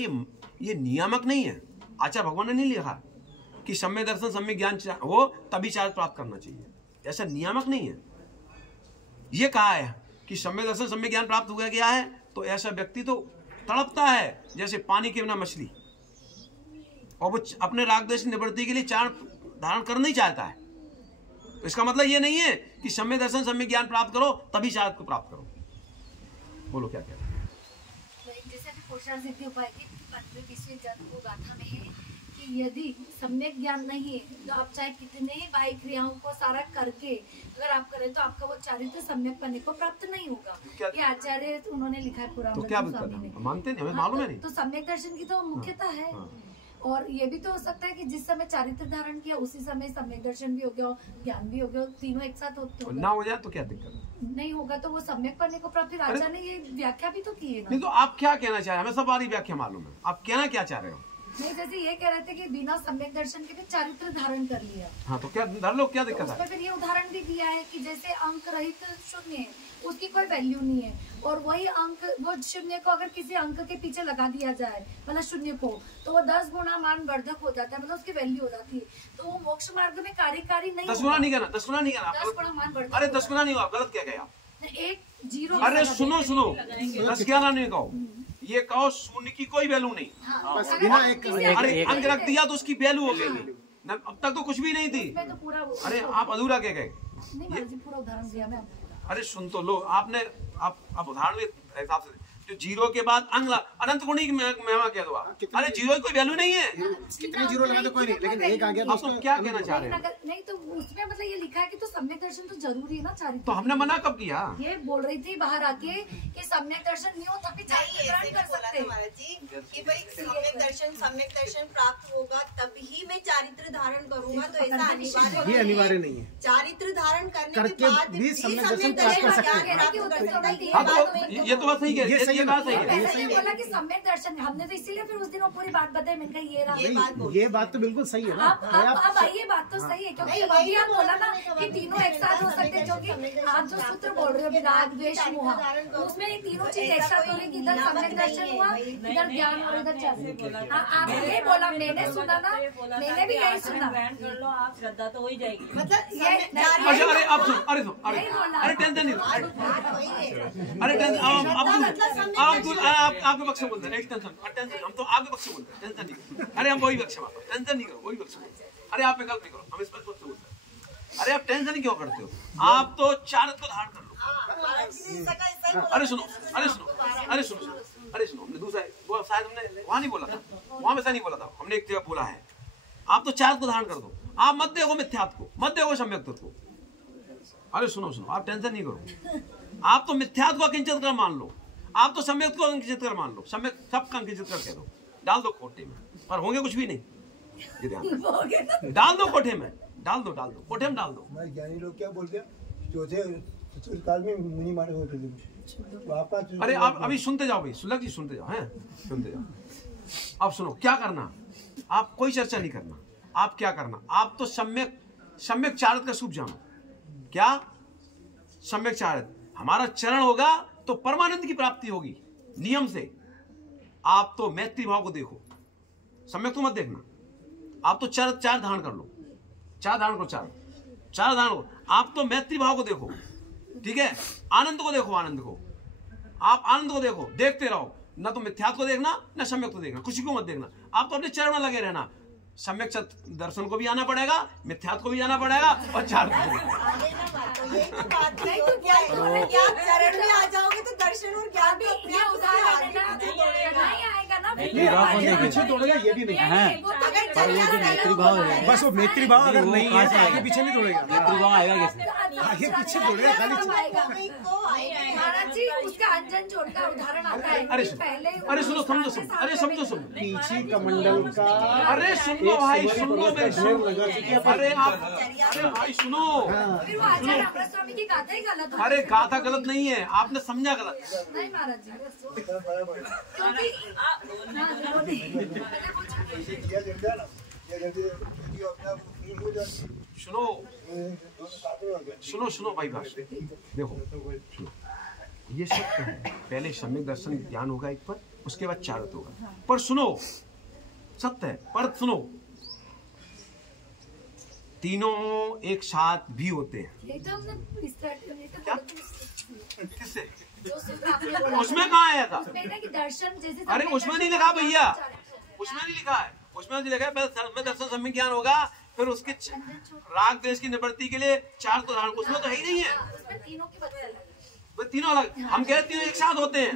ये नियामक नहीं है, आचार्य भगवान ने नहीं लिखा कि सम्यक दर्शन सम्यक ज्ञान हो तभी चारित्र प्राप्त करना चाहिए, ऐसा नियामक नहीं है। ये कहा है कि सम्यक दर्शन सम्यक ज्ञान प्राप्त हो गया है तो ऐसा व्यक्ति तो तड़पता है जैसे पानी के बिना मछली, और वो अपने राग द्वेष की निवृत्ति के लिए चारण धारण करना ही चाहता है। तो इसका मतलब ये नहीं है कि सम्यक दर्शन सम्यक ज्ञान प्राप्त करो तभी चारित्र को प्राप्त करो। बोलो क्या कह रहे हो? जैसे पुरुषार्थ सिद्धि उपाय की 15वीं गाथा में है कि कि यदि सम्यक ज्ञान नहीं है तो आप चाहे कितने ही बाह्य क्रियाओं को सारा करके अगर आप करें तो आपका वो चारित्र सम्यक पने को प्राप्त नहीं होगा। ये आचार्य उन्होंने लिखा है पूरा, तो क्या मानते नहीं, हमें मालूम है नहीं। तो सम्यक दर्शन की तो मुख्यता है। और ये भी तो हो सकता है कि जिस समय चारित्र धारण किया उसी समय सम्यक दर्शन भी हो गया, ज्ञान भी हो गया, तीनों एक साथ होते ना हो जाए तो क्या दिक्कत नहीं होगा, तो वो सम्यक पढ़ने को प्राप्त। राजा ने ये व्याख्या भी तो की है ना। नहीं तो आप क्या कहना चाह रहे हैं? हमें सब वाली व्याख्या मालूम है, आप कहना क्या चाह रहे हो? नहीं, जैसे ये कह रहे थे कि बिना सम्यक दर्शन के भी चारित्र धारण कर लिया। हाँ तो क्या धर लो, क्या दिक्कत है? फिर ये उदाहरण भी दिया है कि जैसे अंक रहित शून्य है, उसकी कोई वैल्यू नहीं है, और वही अंक, वो शून्य को अगर किसी अंक के पीछे लगा दिया जाए, मतलब शून्य को, तो वो 10 गुना मान वर्धक हो जाता है, मतलब उसकी वैल्यू हो जाती है। तो वो मोक्ष मार्ग में कार्यकारी नहीं, 10 गुना नहीं करना, 10 गुना नहीं करना, 10 गुना मान वर्धक। अरे 10 गुना नहीं हुआ, गलत क्या गया? एक जीरो। अरे सुनो 10 गुना नहीं कहो, ये कहो शून्य की कोई वैल्यू नहीं। अरे अंक रख दिया तो उसकी वैल्यू हो गई, अब तक तो कुछ भी नहीं थी। अरे आप अधूरा कह गए। पूरा उदाहरण दिया मैं। अरे सुन तो लो, आपने आप उदाहरण के हिसाब से जो जीरो के बाद अंक अनंत गुणी की महिमा कह दो। अरे जीरो की कोई वैल्यू नहीं है, कितने जीरो लगा तो कोई नहीं, लेकिन एक आ गया तो क्या कहना चाह रहे हैं? नहीं तो उसमें मतलब ये लिखा है कि तो सम्यक दर्शन तो जरूरी है ना चारित्र। तो हमने मना कब किया? ये बोल रही थी बाहर आके कि सम्यक दर्शन नहीं हो तभी चारित्र ग्रहण कर सकते हैं महाराज जी कि भाई सम्यक दर्शन प्राप्त होगा तभी मैं चारित्र धारण करूंगा, तो ऐसा अनिवार्य ये अनिवार्य नहीं है। चारित्र धारण करने के बाद भी सम्यक दर्शन प्राप्त कर सकते हैं। ये तो बात सही है, ये बात सही है। पहले बोला कि सम्यक दर्शन, हमने तो इसीलिए फिर उस दिन वो पूरी बात बताई। मैंने कहा ये रहा, ये बात तो बिल्कुल सही है ना। अब आइए, बात तो सही है, क्योंकि अभी आप बोला ना कि तीनों एक साथ हो सकते हैं, जो कि आप जो सूत्र बोल रहे हो विराग द्वेष मोह, उसमें ये तीनों चीज एक साथ हो रही है। इधर सम्यक दर्शन हुआ, इधर ज्ञान और इधर चारित्र। आपने ये बोला, मैंने सुना ना, मैंने भी यही सुना। कर लो आप, श्रद्धा तो हो ही जाएगी। मतलब ये अच्छा, अरे आप सुनो, अरे टेंशन नहीं, अरे टेंशन आपके पक्ष में बोलते हैं, टेंशन हम तो आपके पक्ष में बोलते हैं, टेंशन नहीं। अरे हम वही पक्ष में, टेंशन नहीं करो, वही पक्ष में। अरे आप गलत नहीं करो, हम इस पक्ष में बोलते हैं। अरे आप टेंशन क्यों करते हो? आप तो चारित्र को धारण कर लो। अरे सुनो, हमने दूसरा वो शायद हमने वहां नहीं बोला था, वहां ऐसा नहीं बोला था, हमने एक जगह बोला है आप तो चारित्र को धारण कर दो। आप मत देखो मिथ्यात्व को, मत देखो सम्यक तत्व को। अरे सुनो, आप टेंशन नहीं करो, आप तो मिथ्यात्व को अकिंचित कर मान लो, आप तो सम्यक को अंकित कर मान लो, सम्यक सबका अंकित कर कह दो, डाल दो कोठे में, पर होंगे कुछ भी नहीं। ये ध्यान डाल दो कोठे में, डाल दो कोठे में डाल दो। ज्ञानी लोग क्या बोलते हैं, चौथे काल में मुनि मारे होते थे। अरे आप अभी सुनते जाओ भाई, सुलभ जी सुनते जाओ, हैं सुनते जाओ। अब सुनो, क्या करना, आप कोई चर्चा नहीं करना। आप क्या करना, आप तो सम्यक चारित्र का सूप जानो। क्या सम्यक चारित्र? हमारा चरण होगा तो परमानंद की प्राप्ति होगी नियम से। आप तो मैत्री भाव को देखो, सम्यक तो मत देखना। आप तो चार धारण कर लो, चार धारण करो। आप तो मैत्री भाव को देखो, ठीक है? आनंद को देखो, आप आनंद को देखो, देखते रहो। ना तो मिथ्यात्व को देखना, ना सम्यक को देखना, कुछ को मत देखना। आप तो अपने चरण में लगे रहना। सम्यक दर्शन को भी आना पड़ेगा, मिथ्यात्व को भी आना पड़ेगा, और चार चरण में आ जाओगे तो दर्शन और ज्ञान भी पीछे दौड़ेगा, ये भी नहीं है। बस वो मैत्री भाव अगर नहीं है तो आगे पीछे नहीं दौड़ेगा। मैत्री भाव आएगा कैसे? आगे पीछे दौड़ेगा खाली। महाराज जी, उसका अंजन जोड़ का उदाहरण आता है। अरे सुनो, समझो। पीछे कमंडल का, अरे सुन लो भाई, सुन लो मेरे सुन। अरे भाई सुनो, फिर वो आचार्य अमृत स्वामी की गाथा ही गलत है। अरे गाथा गलत नहीं है, आपने समझा गलत। नहीं महाराज जी, सुनो भाई बात देखो, सुनो, ये सत्य है। पहले सम्यक दर्शन ज्ञान होगा एक पर, उसके बाद चारित्र होगा। पर सुनो, सत्य है, पर सुनो, तीनों एक साथ भी होते हैं। किससे? उसमें कहाँ आया था? दर्शन जैसे, अरे उसमें नहीं लिखा भैया, उसमें नहीं लिखा है। उसमें लिखा है दर्शन सम्यक ज्ञान होगा, फिर उसके राग द्वेष की निवृत्ति के लिए चार तो उसमें तो है ही नहीं है। तीनों की तीनों अलग, हम कह रहे तीनों एक साथ होते हैं।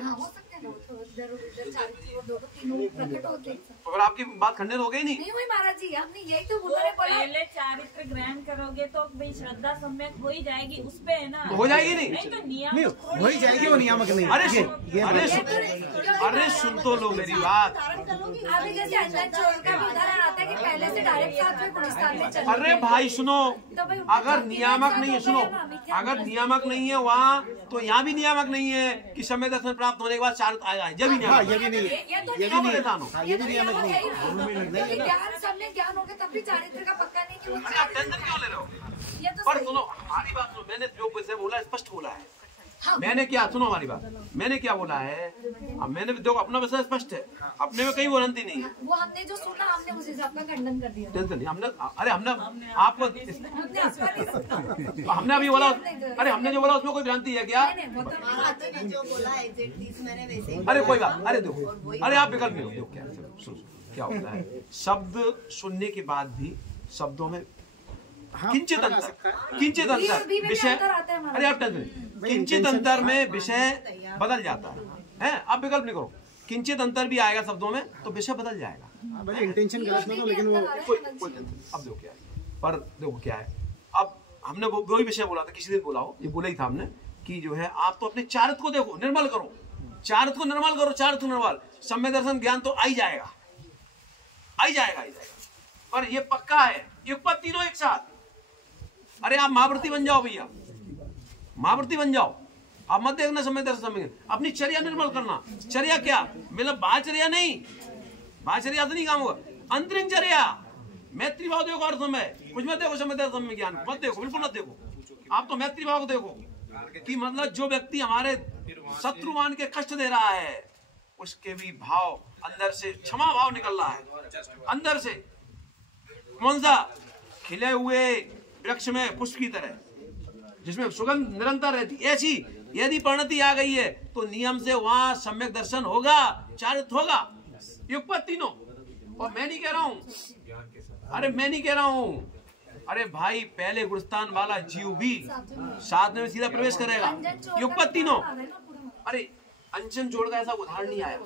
हैं ना, तो इधर उधर चारित्र वो दोनों तीनों प्रकट होते हैं। तो फिर आपकी बात खंडित हो गई नहीं? नहीं हुई महाराज जी, हमने यही तो उन्होंने बोला। पहले चारित्र ग्रहण करोगे तो भाई श्रद्धा सम्यक हो ही जाएगी, उस पे है ना। हो जाएगी नहीं? नहीं तो नियम नहीं हो ही जाएगी, वो नियामक नहीं। अरे सुन तो लो मेरी बात। अभी जैसे अंजन चोर का भी उदाहरण आता है कि पहले से डायरेक्ट साथ में गुलिस्तान में चले। अरे भाई सुनो, तो भाई अगर नियामक नहीं है, सुनो, अगर नियामक नहीं है वहाँ, तो यहाँ भी नियामक नहीं है कि समय दर्शन प्राप्त होने के बाद चारित्र आया है, ये भी नियामक। ये भी नहीं है, ये तो ये भी नहीं है, हाँ, ये भी नियामक नहीं है। ज्ञान सब में ज्ञान होगा तब भी चारित्र का पक्का नहीं कि वो अरे आप टेंशन क्यों ले रहे हो? ये तो पर सही सुनो हमारी बात सुनो, मैंने जो विषय बोला स्पष्ट बोला है। हाँ। मैंने क्या, सुनो हमारी बात, मैंने क्या बोला है, अब मैंने देखो अपना विषय स्पष्ट है, अपने में कहीं वारंटी नहीं है। वो हमने जो सुना हमने उस हिसाब का खंडन कर दिया। टेंशन नहीं, हमने आपको हमने अभी बोला, अरे हमने जो बोला उसमें कोई भ्रांति है क्या? जो बोला एग्जैक्टली मैंने वैसे ही। अरे कोई बात, अरे देखो, अरे आप विकल्प नहीं हो, देखो क्या क्या होता है, शब्द सुनने के बाद भी शब्दों में किंचित अंतर विषय, अरे आप टेंशन, किंचित अंतर में विषय बदल जाता है, आप विकल्प नहीं करो, किंचित अंतर भी आएगा शब्दों में तो विषय बदल जाएगा। भले इंटेंशन गलत ना हो, लेकिन वो कोई अब देखो क्या है, पर देखो क्या है, अब हमने वही विषय बोला था, किसी दिन बोला हो, ये बोला ही था हमने कि जो है आप तो अपने चारित्र को देखो, निर्मल करो, चारित्र को निर्मल करो, चारित्र निर्मल, सम्यक दर्शन ज्ञान तो आ ही जाएगा, आ ही जाएगा। पर ये पक्का है, ये तीनों एक साथ। अरे आप महाव्रती बन जाओ भैया, महाव्रती बन जाओ, आप मत देखना समय दर्शन समय, अपनी चर्या निर्मल करना। चर्या क्या मतलब, बाचर्या नहीं, बाचर्या से नहीं काम होगा, अंतरिम चर्या, मैत्री भाव देखो, हर समय कुछ मत देखो, समय दर्शन में ज्ञान मत देखो, बिल्कुल मत देखो, आप तो मैत्री भाव को देखो कि मतलब जो व्यक्ति हमारे शत्रु मान के कष्ट दे रहा है उसके भी भाव अंदर से क्षमा भाव निकल रहा है, अंदर से कौन सा खिले हुए वृक्ष में पुष्प की तरह जिसमें सुगंध निरंतर रहती, ऐसी यदि परिणति आ गई है तो नियम से वहां सम्यक दर्शन होगा, चारित्र होगा, युगपत तीनों। और मैं नहीं कह रहा हूं, अरे मैं नहीं कह रहा हूं, अरे भाई पहले गुलिस्तान वाला जीव भी साथ में सीधा प्रवेश करेगा, युगपत तीनों। अरे अंजन जोड़ का ऐसा उदाहरण नहीं आया,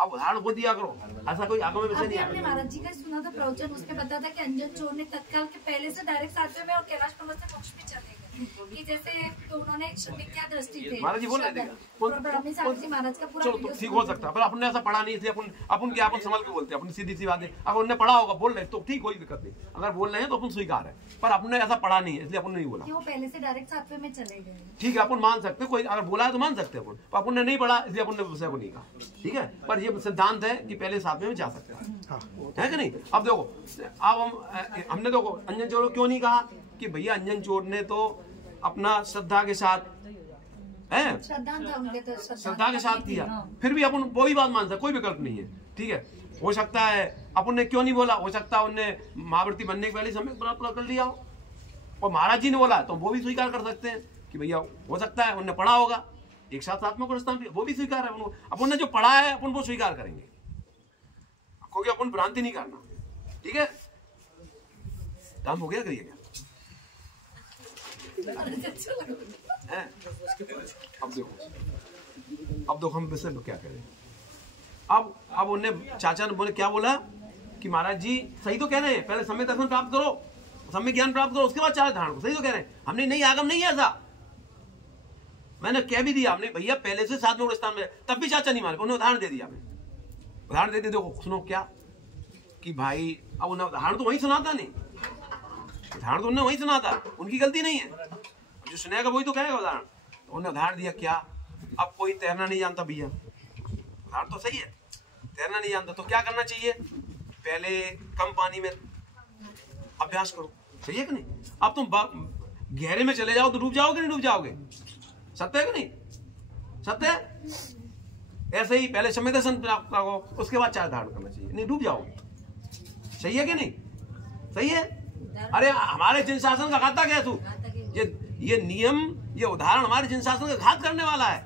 अब उदाहरण वो दिया करो, ऐसा कोई आगम में विषय नहीं आया। महाराज जी का सुना था प्रवचन, उसमें बताया था कि अंजन चोर ने तत्काल के पहले से डायरेक्ट साथ में और कैलाश पर्वत से मोक्ष भी चले गए, कि जैसे तो उन्होंने विद्या दृष्टि थे महाराज जी बोल रहे थे, ब्रह्मी साहब जी महाराज का पूरा चलो ठीक हो सकता है, पर अपन ने ऐसा पढ़ा नहीं, इसलिए अपन क्या अपन संभल के बोलते हैं, अपन सीधी सी बात है, अगर उन्होंने पढ़ा होगा बोल रहे तो ठीक, कोई दिक्कत नहीं, अगर बोल रहे हैं तो अपन स्वीकार है, पर अपन ने ऐसा पढ़ा नहीं है इसलिए अपन नहीं बोला, कि वो पहले से डायरेक्ट साथ में चले गए। ठीक है, अपन मान सकते, कोई अगर बोला है तो मान सकते हैं अपन, पर अपन ने नहीं पढ़ा इसलिए अपन ने विषय को नहीं कहा, ठीक है, पर ये सिद्धांत है कि पहले साथ में जा सकता है कि नहीं। अब देखो, अब हमने देखो अंजन चोर क्यों नहीं कहा कि भैया अंजन चोर ने तो अपना श्रद्धा के साथ है, श्रद्धा के साथ किया, फिर भी अपन वही बात मान सकते, कोई विकल्प नहीं है, ठीक है। हो सकता है अपन ने क्यों नहीं बोला, हो सकता है उनने महाव्रती बनने के पहले समय प्राप्त कर लिया हो, और महाराज जी ने बोला तो वो भी स्वीकार कर सकते हैं कि भैया हो सकता है उनने पढ़ा होगा, एक साथ साथ में गुलिस्तान वो भी स्वीकार है, अपन ने जो पढ़ा है अपन वो स्वीकार करेंगे, क्योंकि अपन भ्रांति नहीं करना, ठीक है। काम हो गया, करिए क्या है? अब देखो हम विषय क्या करें। अब उन्हें चाचा ने बोले क्या बोला कि महाराज जी सही तो कह रहे हैं, पहले सम्यक दर्शन प्राप्त करो, सम्यक ज्ञान प्राप्त करो, उसके बाद चारित्र धारण करो, सही तो कह रहे हैं, हमने नहीं आगम नहीं है ऐसा, मैंने कह भी दिया, हमने भैया पहले से साथ में गुलिस्तान में, तब भी चाचा नहीं माने, उन्हें उदाहरण दे दिया, हमें उदाहरण दे दिया, देखो सुनो क्या कि भाई अब उन्हें उदाहरण तो वही सुनाता नहीं, उदाहरण तो उन्हें वही सुना था, उनकी गलती नहीं है, जो सुनेगा वही तो कहेगा उदाहरण, तो उन्हें उदाहरण दिया क्या, अब कोई तैरना नहीं जानता भैया, उदाहरण तो सही है, तैरना नहीं जानता तो क्या करना चाहिए, पहले कम पानी में अभ्यास करो, सही है कि नहीं। अब तुम गहरे में चले जाओ तो डूब जाओगे नहीं डूब जाओगे, सत्य है कि नहीं, सत्य है। ऐसे ही पहले समय दर्शन प्राप्त करो, उसके बाद चारित्र धारण करना चाहिए, नहीं डूब जाओगे, सही है कि नहीं, सही है। अरे हमारे जिन शासन का खाता क्या तू, ये नियम, ये उदाहरण हमारे जिन शासन का घात करने वाला है,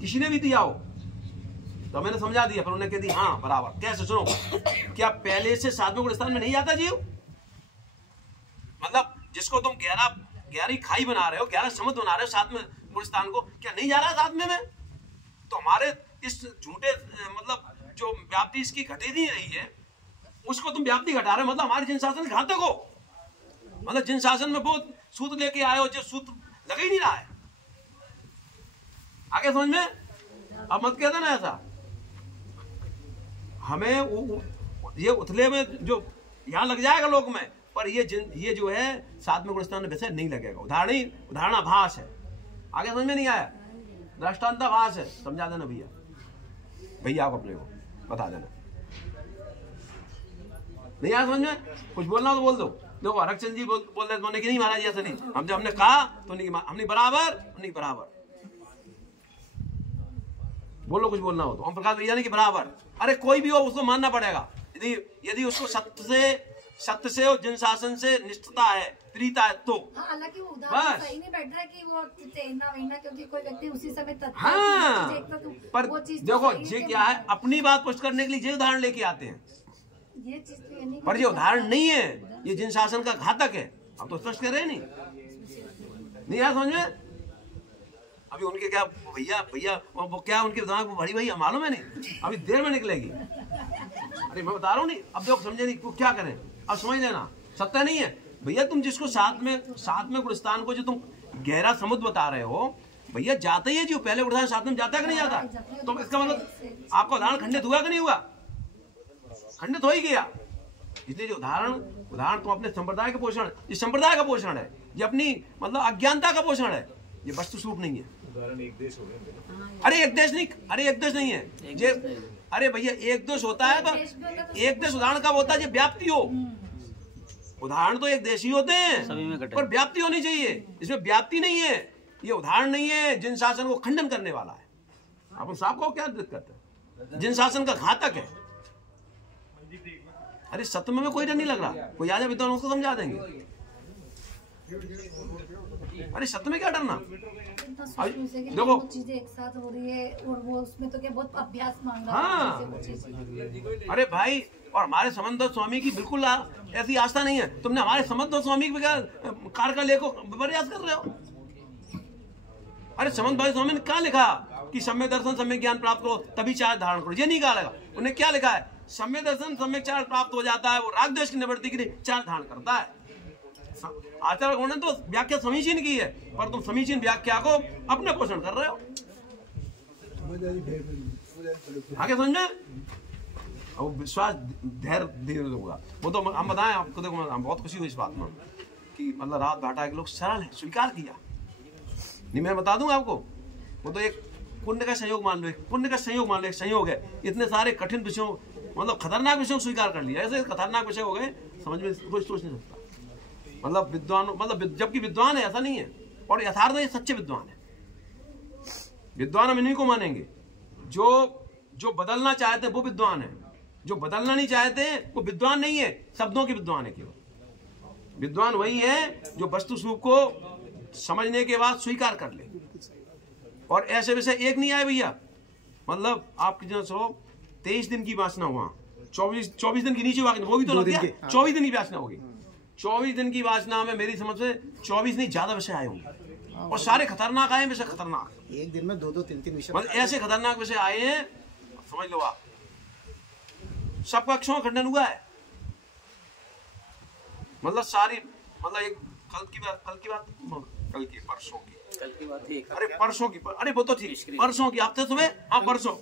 किसी ने भी दिया हो तो मैंने समझा दिया, पर उन्होंने कह दी हाँ बराबर, कैसे सुनो, क्या पहले से साथ में गुलिस्तान में नहीं जाता जीव, मतलब जिसको तुम गहरी खाई बना रहे हो, गहरा समुद्र बना रहे हो साथ में गुलिस्तान को, क्या नहीं जा रहा साथ में तो हमारे इस झूठे मतलब जो व्याप्ति इसकी घटे नहीं रही है, उसको तुम व्याप्ति घटा रहे हो, मतलब हमारे जिन शासन घातक हो, मतलब जिन शासन में बहुत सूत्र लेके आए हो, जो सूत्र लग ही नहीं रहा है। आगे समझ में? अब मत कहता ना ऐसा। हमें ये उथले में जो यहाँ लग जाएगा लोक में, पर ये जो है साथ में गुणस्थान में वैसे नहीं लगेगा। उदाहरणाभास है। आगे समझ में नहीं आया? दृष्टांताभास है। समझा देना भैया आप अपने को बता देना। नहीं आया समझ में? कुछ बोलना हो तो बोल दो। देखो हरकचंद जी बोल रहे थे कि नहीं महाराज ऐसा नहीं, हम जब हमने कहा तो नहीं, हमने बराबर बोलो। कुछ बोलना हो तो हम प्रकाश भैया नहीं कि बराबर। अरे कोई भी हो उसको मानना पड़ेगा। यदि उसको सत्य से और जन शासन से निष्ठता है, प्रीता है तो। हालांकि वो उदाहरण सही नहीं बैठ रहा है कि वो तेना क्योंकि कोई व्यक्ति उसी समय हाँ, पर देखो ये क्या है, अपनी बात स्पष्ट करने के लिए ये उदाहरण लेके आते हैं। ये चीज तो ये नहीं, पर ये उदाहरण नहीं है, ये जिन शासन का घातक है। अब तो स्पष्ट कर रहे नहीं यार समझ में? अभी उनके क्या भैया वो क्या उनके दिमाग में बड़ी भैया मालूम है नहीं, अभी देर में निकलेगी। अरे मैं बता रहा हूँ नहीं, अब देखो समझे नहीं क्या करें, अब समझ लेना। सत्य नहीं है भैया, तुम जिसको साथ में गुणस्थान को जो तुम गहरा समुद्र बता रहे हो, भैया जाते ही है जो पहले गुणस्थान साथ में जाता है कि नहीं जाता? तो इसका मतलब आपका उदाहरण खंडित हुआ कि नहीं हुआ? खंडित हो ही गया। इसलिए जो उदाहरण तो अपने संप्रदाय का पोषण, ये संप्रदाय का पोषण है, ये अपनी मतलब अज्ञानता का पोषण है, ये वस्तु स्वरूप नहीं है। अरे एक देश नहीं है ये। अरे भैया एक देश होता है, तो एक देश उदाहरण कब होता है? ये व्याप्ति हो। उदाहरण तो एक देश ही होते हैं, पर व्याप्ति होनी चाहिए। इसमें व्याप्ति नहीं है, ये उदाहरण नहीं है, जिन शासन को खंडन करने वाला है। अपन साहब को क्या दिक्कत करते हैं? जिन शासन का घातक है। अरे सत्य में कोई डर नहीं लग रहा, कोई आ जाए विद्वान उसको समझा देंगे। अरे सत्य में क्या डरना? देखो चीजें एक साथ हो रही है और वो उसमें तो क्या बहुत अभ्यास मांग रहा है। हाँ। अरे भाई, और हमारे समंदर स्वामी की बिल्कुल ऐसी आस्था नहीं है। तुमने हमारे समंदर स्वामी के कार्य का लेखो प्रयास कर रहे हो। अरे समंदर स्वामी ने क्या लिखा कि सम्यक दर्शन सम्यक ज्ञान प्राप्त करो तभी चार धारण करो? ये नहीं कहा लगा। उन्हें क्या लिखा है? सम्यक दर्शन सम्यक चार प्राप्त हो जाता है, वो राग द्वेष की निवृत्ति के लिए चार धारण करता है। आचार्य ने तो व्याख्या समीचीन की है, पर तुम समीचीन व्याख्या को अपने पोषण कर रहे हो। आगे समझ में? अब विश्वास धैर्य धीरे होगा। वो तो हम बताएं आपको, देखो हम बहुत खुशी हुई इस बात में कि मतलब रात भाटा के लोग सरल है, स्वीकार किया। नहीं मैं बता दूंगा आपको, वो तो एक पुण्य का संयोग मान लो, एक संयोग है। इतने सारे कठिन विषयों मतलब खतरनाक विषयों को स्वीकार कर लिया। ऐसे खतरनाक विषय हो गए समझ में कोई सोच नहीं सकता। मतलब विद्वान, मतलब जबकि विद्वान है ऐसा नहीं है, और यथार्थ ये सच्चे विद्वान है। विद्वान हम इन्हीं को मानेंगे जो बदलना चाहते हैं, वो विद्वान है। जो बदलना नहीं चाहते वो विद्वान नहीं है, शब्दों के विद्वान है केवल। विद्वान वही है जो वस्तु स्वरूप को समझने के बाद स्वीकार कर ले। और ऐसे विषय एक नहीं आए भैया, मतलब आपकी जो 23 दिन की वासना हुआ, 24 दिन की नीचे वासना, वो भी तो लग गया। 24 दिन की वासना होगी। 24 दिन की वासना में मेरी समझ से 24 नहीं ज्यादा विषय आए होंगे, और सारे खतरनाक आए विषय। खतरनाक एक दिन में 2-2, 3-3 विषय, मतलब ऐसे खतरनाक विषय आए हैं, समझ लो आप। सब कक्षों का खंडन हुआ है, मतलब सारी, मतलब एक कल की परसों की, अरे परसों की, अरे वो तो ठीक, परसों की, हफ्ते सुबह, हाँ परसों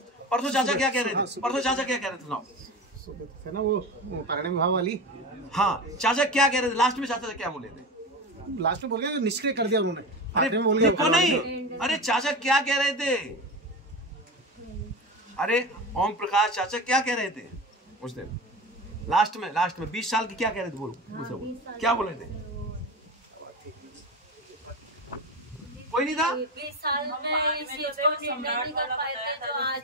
चाचा क्या कह रहे थे? सुनाओ है ना वो परिणाम भाव वाली। हाँ चाचा क्या कह रहे थे लास्ट में? चाचा क्या बोले थे लास्ट में? बोल गया निष्क्रिय कर दिया उन्होंने। अरे बोल गया नहीं, अरे चाचा क्या कह रहे थे? अरे ओम प्रकाश चाचा क्या कह रहे थे उस दिन लास्ट में 20 साल की क्या कह रहे थे? बोलो क्या बोले थे? कोई नहीं था। 20 साल में इस चीज को नहीं कर पाए थे, तो आज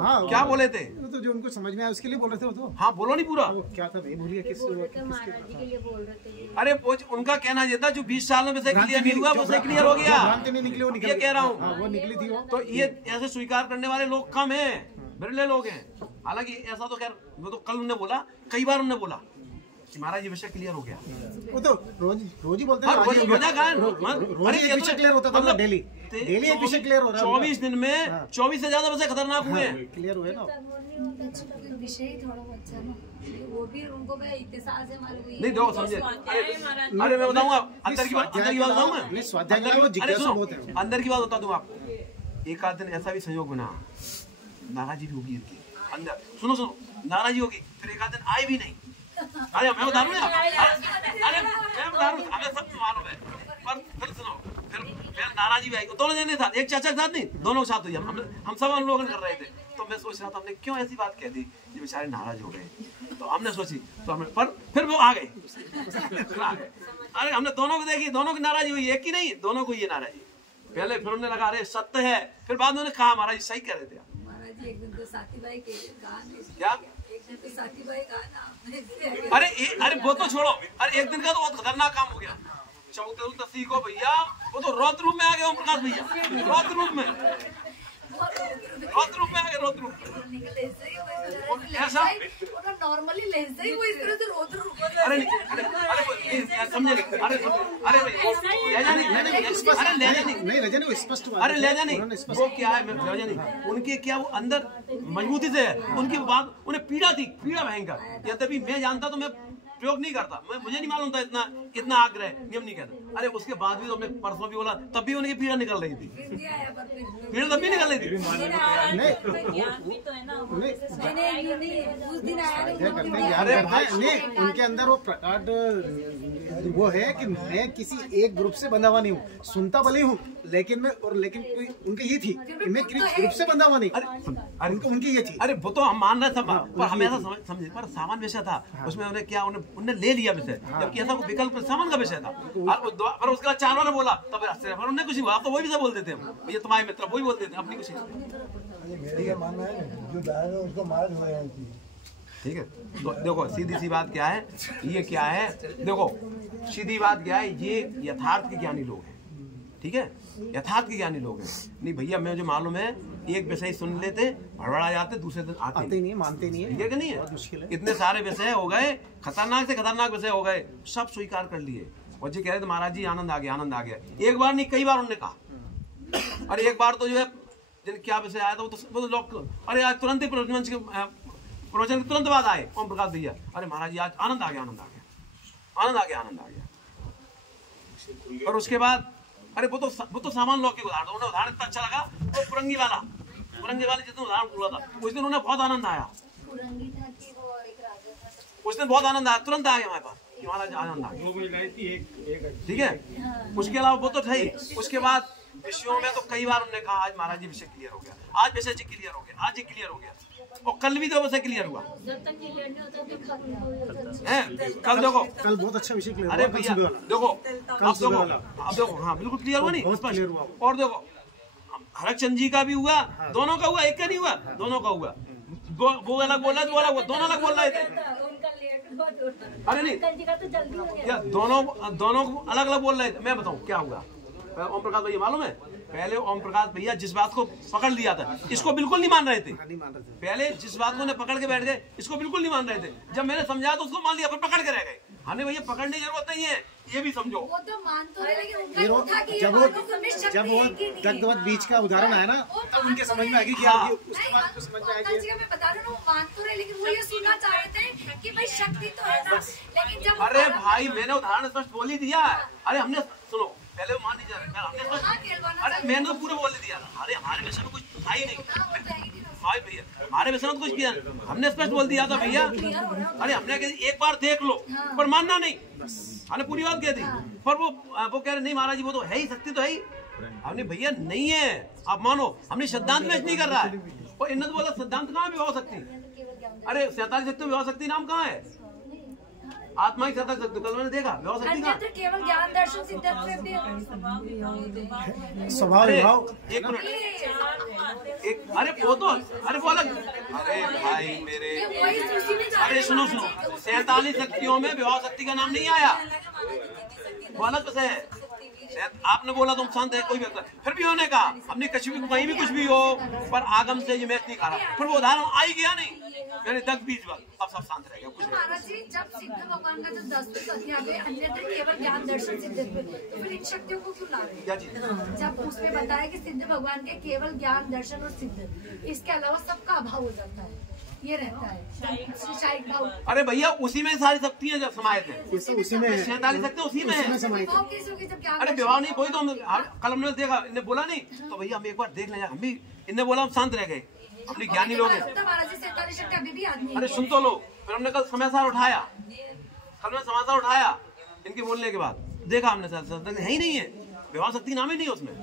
हाँ क्या बोले थे? तो जो उनको समझ में आया उसके लिए बोल रहे थे वो तो। हाँ बोलो नहीं पूरा। वो क्या था भाई, भूल गया किस महाराज जी के लिए बोल रहे थे। अरे वो उनका कहना ये था जो 20 साल में से क्लियर नहीं हुआ वो से क्लियर हो गया। भ्रांति नहीं निकली, वो निकल, ये कह रहा हूँ वो निकली थी वो। तो ये ऐसे स्वीकार करने वाले लोग कम हैं, बिरले लोग हैं। हालांकि ऐसा तो खैर वो तो कल उन्होंने बोला, कई बार उन्होंने बोला महाराज ये विषय क्लियर हो गया। वो तो रोज ही बोलते हैं। रोज एक विषय क्लियर होता था डेली एक विषय क्लियर हो रहा है। 24 दिन में 24 से ज्यादा विषय खतरनाक हुए हैं। क्लियर हुए ना विषय ही थोड़ा बच्चा ना, वो भी उनको मैं इतने साल से मालूम नहीं। दो समझे। अरे मैं बताऊंगा अंदर की बात बताऊंगा। अंदर की बात बता दूं आपको। एक आध दिन ऐसा भी संयोग बना, नाराजी भी होगी इनकी अंदर। सुनो नाराजी होगी, फिर एक आध दिन आए भी नहीं। अरे मैं बता रहा हूँ, अरे मैं बता रहा हूँ, हमें सब मालूम है। पर फिर सुनो, फिर नाराजी भी आएगी। दोनों जने साथ, एक चाचा के साथ नहीं, दोनों साथ हुई। हम सब अवलोकन कर रहे थे, तो मैं सोच रहा था हमने क्यों ऐसी बात कह दी, ये बेचारे नाराज हो गए। तो हमने सोची, तो हमने पर फिर वो आ गए। अरे हमने दोनों को देखी, दोनों की नाराजी हुई, एक ही नहीं, दोनों को ये नाराजी। पहले फिर उन्होंने लगा अरे सत्य है, फिर बाद में उन्होंने कहा महाराज सही कह रहे थे। महाराज एक दिन तो साथी भाई के क्या साथी भाई अरे वो तो छोड़ो। अरे एक दिन का तो बहुत खतरनाक काम हो गया। चौदसी को भैया वो तो रौद्र रूप में आ गए ओम प्रकाश भैया। रौद्र रूप में आ गए। रौद्र रूप ऐसा नॉर्मली लहजा ही वो इस तरह से रौद्र रूप। अरे समझे नहीं। अरे लहजा नहीं वो क्या है, लहजा नहीं उनके, क्या वो अंदर मजबूती से है उनकी बात। उन्हें पीड़ा थी, पीड़ा भयंकर। यद्यपि मैं जानता तो मैं प्रयोग नहीं करता, मुझे नहीं मालूम था इतना आग्रह नियम नहीं कहता। अरे उसके बाद भी तो हमने परसों भी बोला, तब भी उनकी पीड़ा निकल रही थी। पीड़ा तब भी निकल रही थी। उनके अंदर वो प्रकाट वो है कि मैं किसी एक ग्रुप से बंधा हुआ नहीं हूँ, सुनता भले हूँ, लेकिन उनकी ये थी कि मैं किसी ग्रुप से बंधा हुआ नहीं। अरे उनकी ये थी। अरे वो तो हम मान रहे सब, पर हम ऐसा समझे, पर सामान विषय था उसमें। उन्हें क्या उन्हें ले लिया विषय, जबकि ऐसा कोई विकल्प सामान का विषय था। पर उसके बाद चारों ने बोला, तब उन्हें कुछ नहीं हुआ। तो वही विषय बोल देते हम, ये तुम्हारे मित्र वही बोल देते अपनी कुछ। मेरा मानना है जो दारू है उसको मार हो रही थी। ठीक है, तो देखो सीधी सी बात क्या है, ये क्या है, देखो सीधी बात क्या है, ये यथार्थ के ज्ञानी लोग हैं। ठीक है, यथार्थ के ज्ञानी लोग हैं। नहीं भैया मैं जो मालूम है, एक विषय सुन लेते, भड़बड़ा जाते, दूसरे दिन आते नहीं, मानते नहीं है। ठीक है कि नहीं है? इतने सारे विषय हो गए, खतरनाक से खतरनाक विषय हो गए, सब स्वीकार कर लिए। और जी कह रहे थे महाराज जी आनंद आ गया, आनंद आ गया। एक बार नहीं कई बार उन्होंने कहा। और एक बार तो जो है जिन क्या विषय आया था वो तो लोग, अरे आज तुरंत ही प्रवचन के तुरंत बाद आए ओम प्रकाश भैया, अरे महाराज जी आज आनंद आ गया, आनंद आ गया, आनंद आ गया, आनंद आ गया। और उसके बाद अरे वो तो सामान लोग के उदाहरण, उन्हें उदाहरण इतना अच्छा लगा। वो पुरंगी वाले जिसने उदाहरण बोला था, उस दिन उन्हें बहुत आनंद आया। उस दिन बहुत आनंद आया, तुरंत आ गया हमारे पास कि महाराज आनंद आ गया। ठीक है, उसके अलावा वो तो था ही। उसके बाद विषयों में तो कई बार उन्होंने कहा आज महाराज जी विषय क्लियर हो गया, आज विषय जी क्लियर हो गया, आज ये क्लियर हो गया। और कल भी तो विषय क्लियर हुआ। कल देखो, कल बहुत अच्छा विषय क्लियर हुआ। अरे भैया देखो, अब देखो हाँ बिल्कुल क्लियर हुआ नहीं, स्पष्ट। और देखो हरकचंद जी का भी हुआ, दोनों का हुआ, एक का नहीं हुआ, दोनों का हुआ। वो अलग बोल रहा है, दोनों अलग बोल रहे थे। अरे नहीं या दोनों अलग अलग बोल रहे थे। मैं बताऊं क्या हुआ ओम प्रकाश भैया, मालूम है? पहले ओम प्रकाश भैया जिस बात को पकड़ लिया था, इसको बिल्कुल नहीं मान रहे थे। पहले जिस बात को उन्हें पकड़ के बैठ गए, इसको बिल्कुल नहीं मान रहे थे। जब मैंने समझाया तो उसको मान लिया, पर पकड़ के रह गए। हमें भैया पकड़ने की जरूरत नहीं है, ये भी समझो। वो तो मान तो है, लेकिन उनका जब वो दग्धवत बीज का उदाहरण आया ना, तब उनके समझ में आ गई कि उसके बाद कुछ समझ में आ गई। मैं बता रहा हूँ, वो मान तो रहे, लेकिन वो ये सुनना चाह रहे थे कि भाई शक्ति तो है ना। लेकिन जब अरे भाई मैंने उदाहरण स्पष्ट बोल ही दिया। अरे हमने सुनो पहले मान लीजिए, अरे मैंने तो पूरा बोल दिया। अरे हमारे विषय में कुछ था ही नहीं भाई भैया, हमारे विषय में कुछ किया हमने स्पष्ट बोल दिया था भैया। अरे हमने कहा एक बार देख लो, पर मानना नहीं। हमने पूरी बात कह दी, पर वो कह रहे नहीं महाराज जी वो तो है ही, शक्ति तो है ही। हमने भैया नहीं है, आप मानो। हमने सिद्धांत पेश नहीं कर रहा है। और इन्होंने बोला सिद्धांत कहाँ है विवाह शक्ति? अरे 47 शक्ति विवाह शक्ति नाम कहाँ है? आत्मा ही सतत शक्ति, कल मैंने देखा विवाह शक्ति कहाँ? केवल ज्ञान दर्शन सिद्धांत से स्वभाव विभाव। एक मिनट, अरे वो तो अरे वो अलग। अरे भाई मेरे, अरे सुनो 47 शक्तियों में विवाह शक्ति का नाम नहीं आया, वो अलग विषय है। आपने बोला तुम शांत है, कोई भी फिर भी होने का अपनी कश्मीर में कहीं भी कुछ भी हो, पर आगम से ये मैच नहीं खा रहा। फिर वो उदाहरण आई गया नहीं, मैंने 10-20 बार, अब सब शांत रहेगा कुछ नहीं। महाराज जी, जब सिद्ध भगवान का जब 10वीं संध्या में अन्यत्र केवल ज्ञान दर्शन सिद्धित्व, तो फिर इन शक्तियों को क्यों ला रहे हैं? जब उसमें बताया कि सिद्ध भगवान के केवल ज्ञान दर्शन और सिद्ध, इसके अलावा सबका अभाव हो जाता है, ये रहता है शायद भाव। अरे भैया उसी में सारी शक्तियां जब समाये थे, उसी में 47 शक्ति उसी में है। भाव कैसे होगी जब ज्ञान? अरे विवाह नहीं, कोई तो कल हमने देखा, इन्हें बोला नहीं तो भैया हम एक बार देख लें, हम भी इन्हें बोला हम शांत रह गए, अपनी ज्ञानी लोग हैं। महाराज जी 47 शक्ति अभी भी आदमी। अरे सुन तो लो, फिर हमने कल समाचार उठाया, इनके बोलने के बाद देखा हमने है ही नहीं है, विवाह शक्ति नाम ही नहीं है उसमें।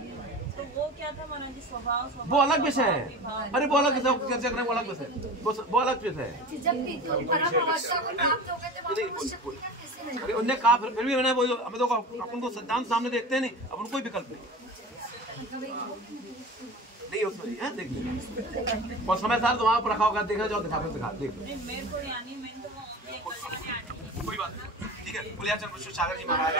तो वो क्या था महाराज जी? स्वभाव वो अलग विषय है। अरे वो अलग विषय, चर्चा करें, वो अलग विषय, वो अलग विषय है। जब परम अवस्था को प्राप्त हो गए थे, वहाँ पर शक्तियाँ कैसे नहीं? अरे उन्हें कहा, फिर भी मैंने वो हमें तो अपन तो सिद्धांत सामने देखते नहीं, अपन कोई विकल्प नहीं उसमें नहीं है, देख लीजिए। और समय सार तो वहाँ पर रखा होगा, देखना चाहो दिखा, फिर दिखा देख लो। मेरे को यानी मैं तो वो कोई बात नहीं, ठीक है। कुलियाचंद सागर जी महाराज।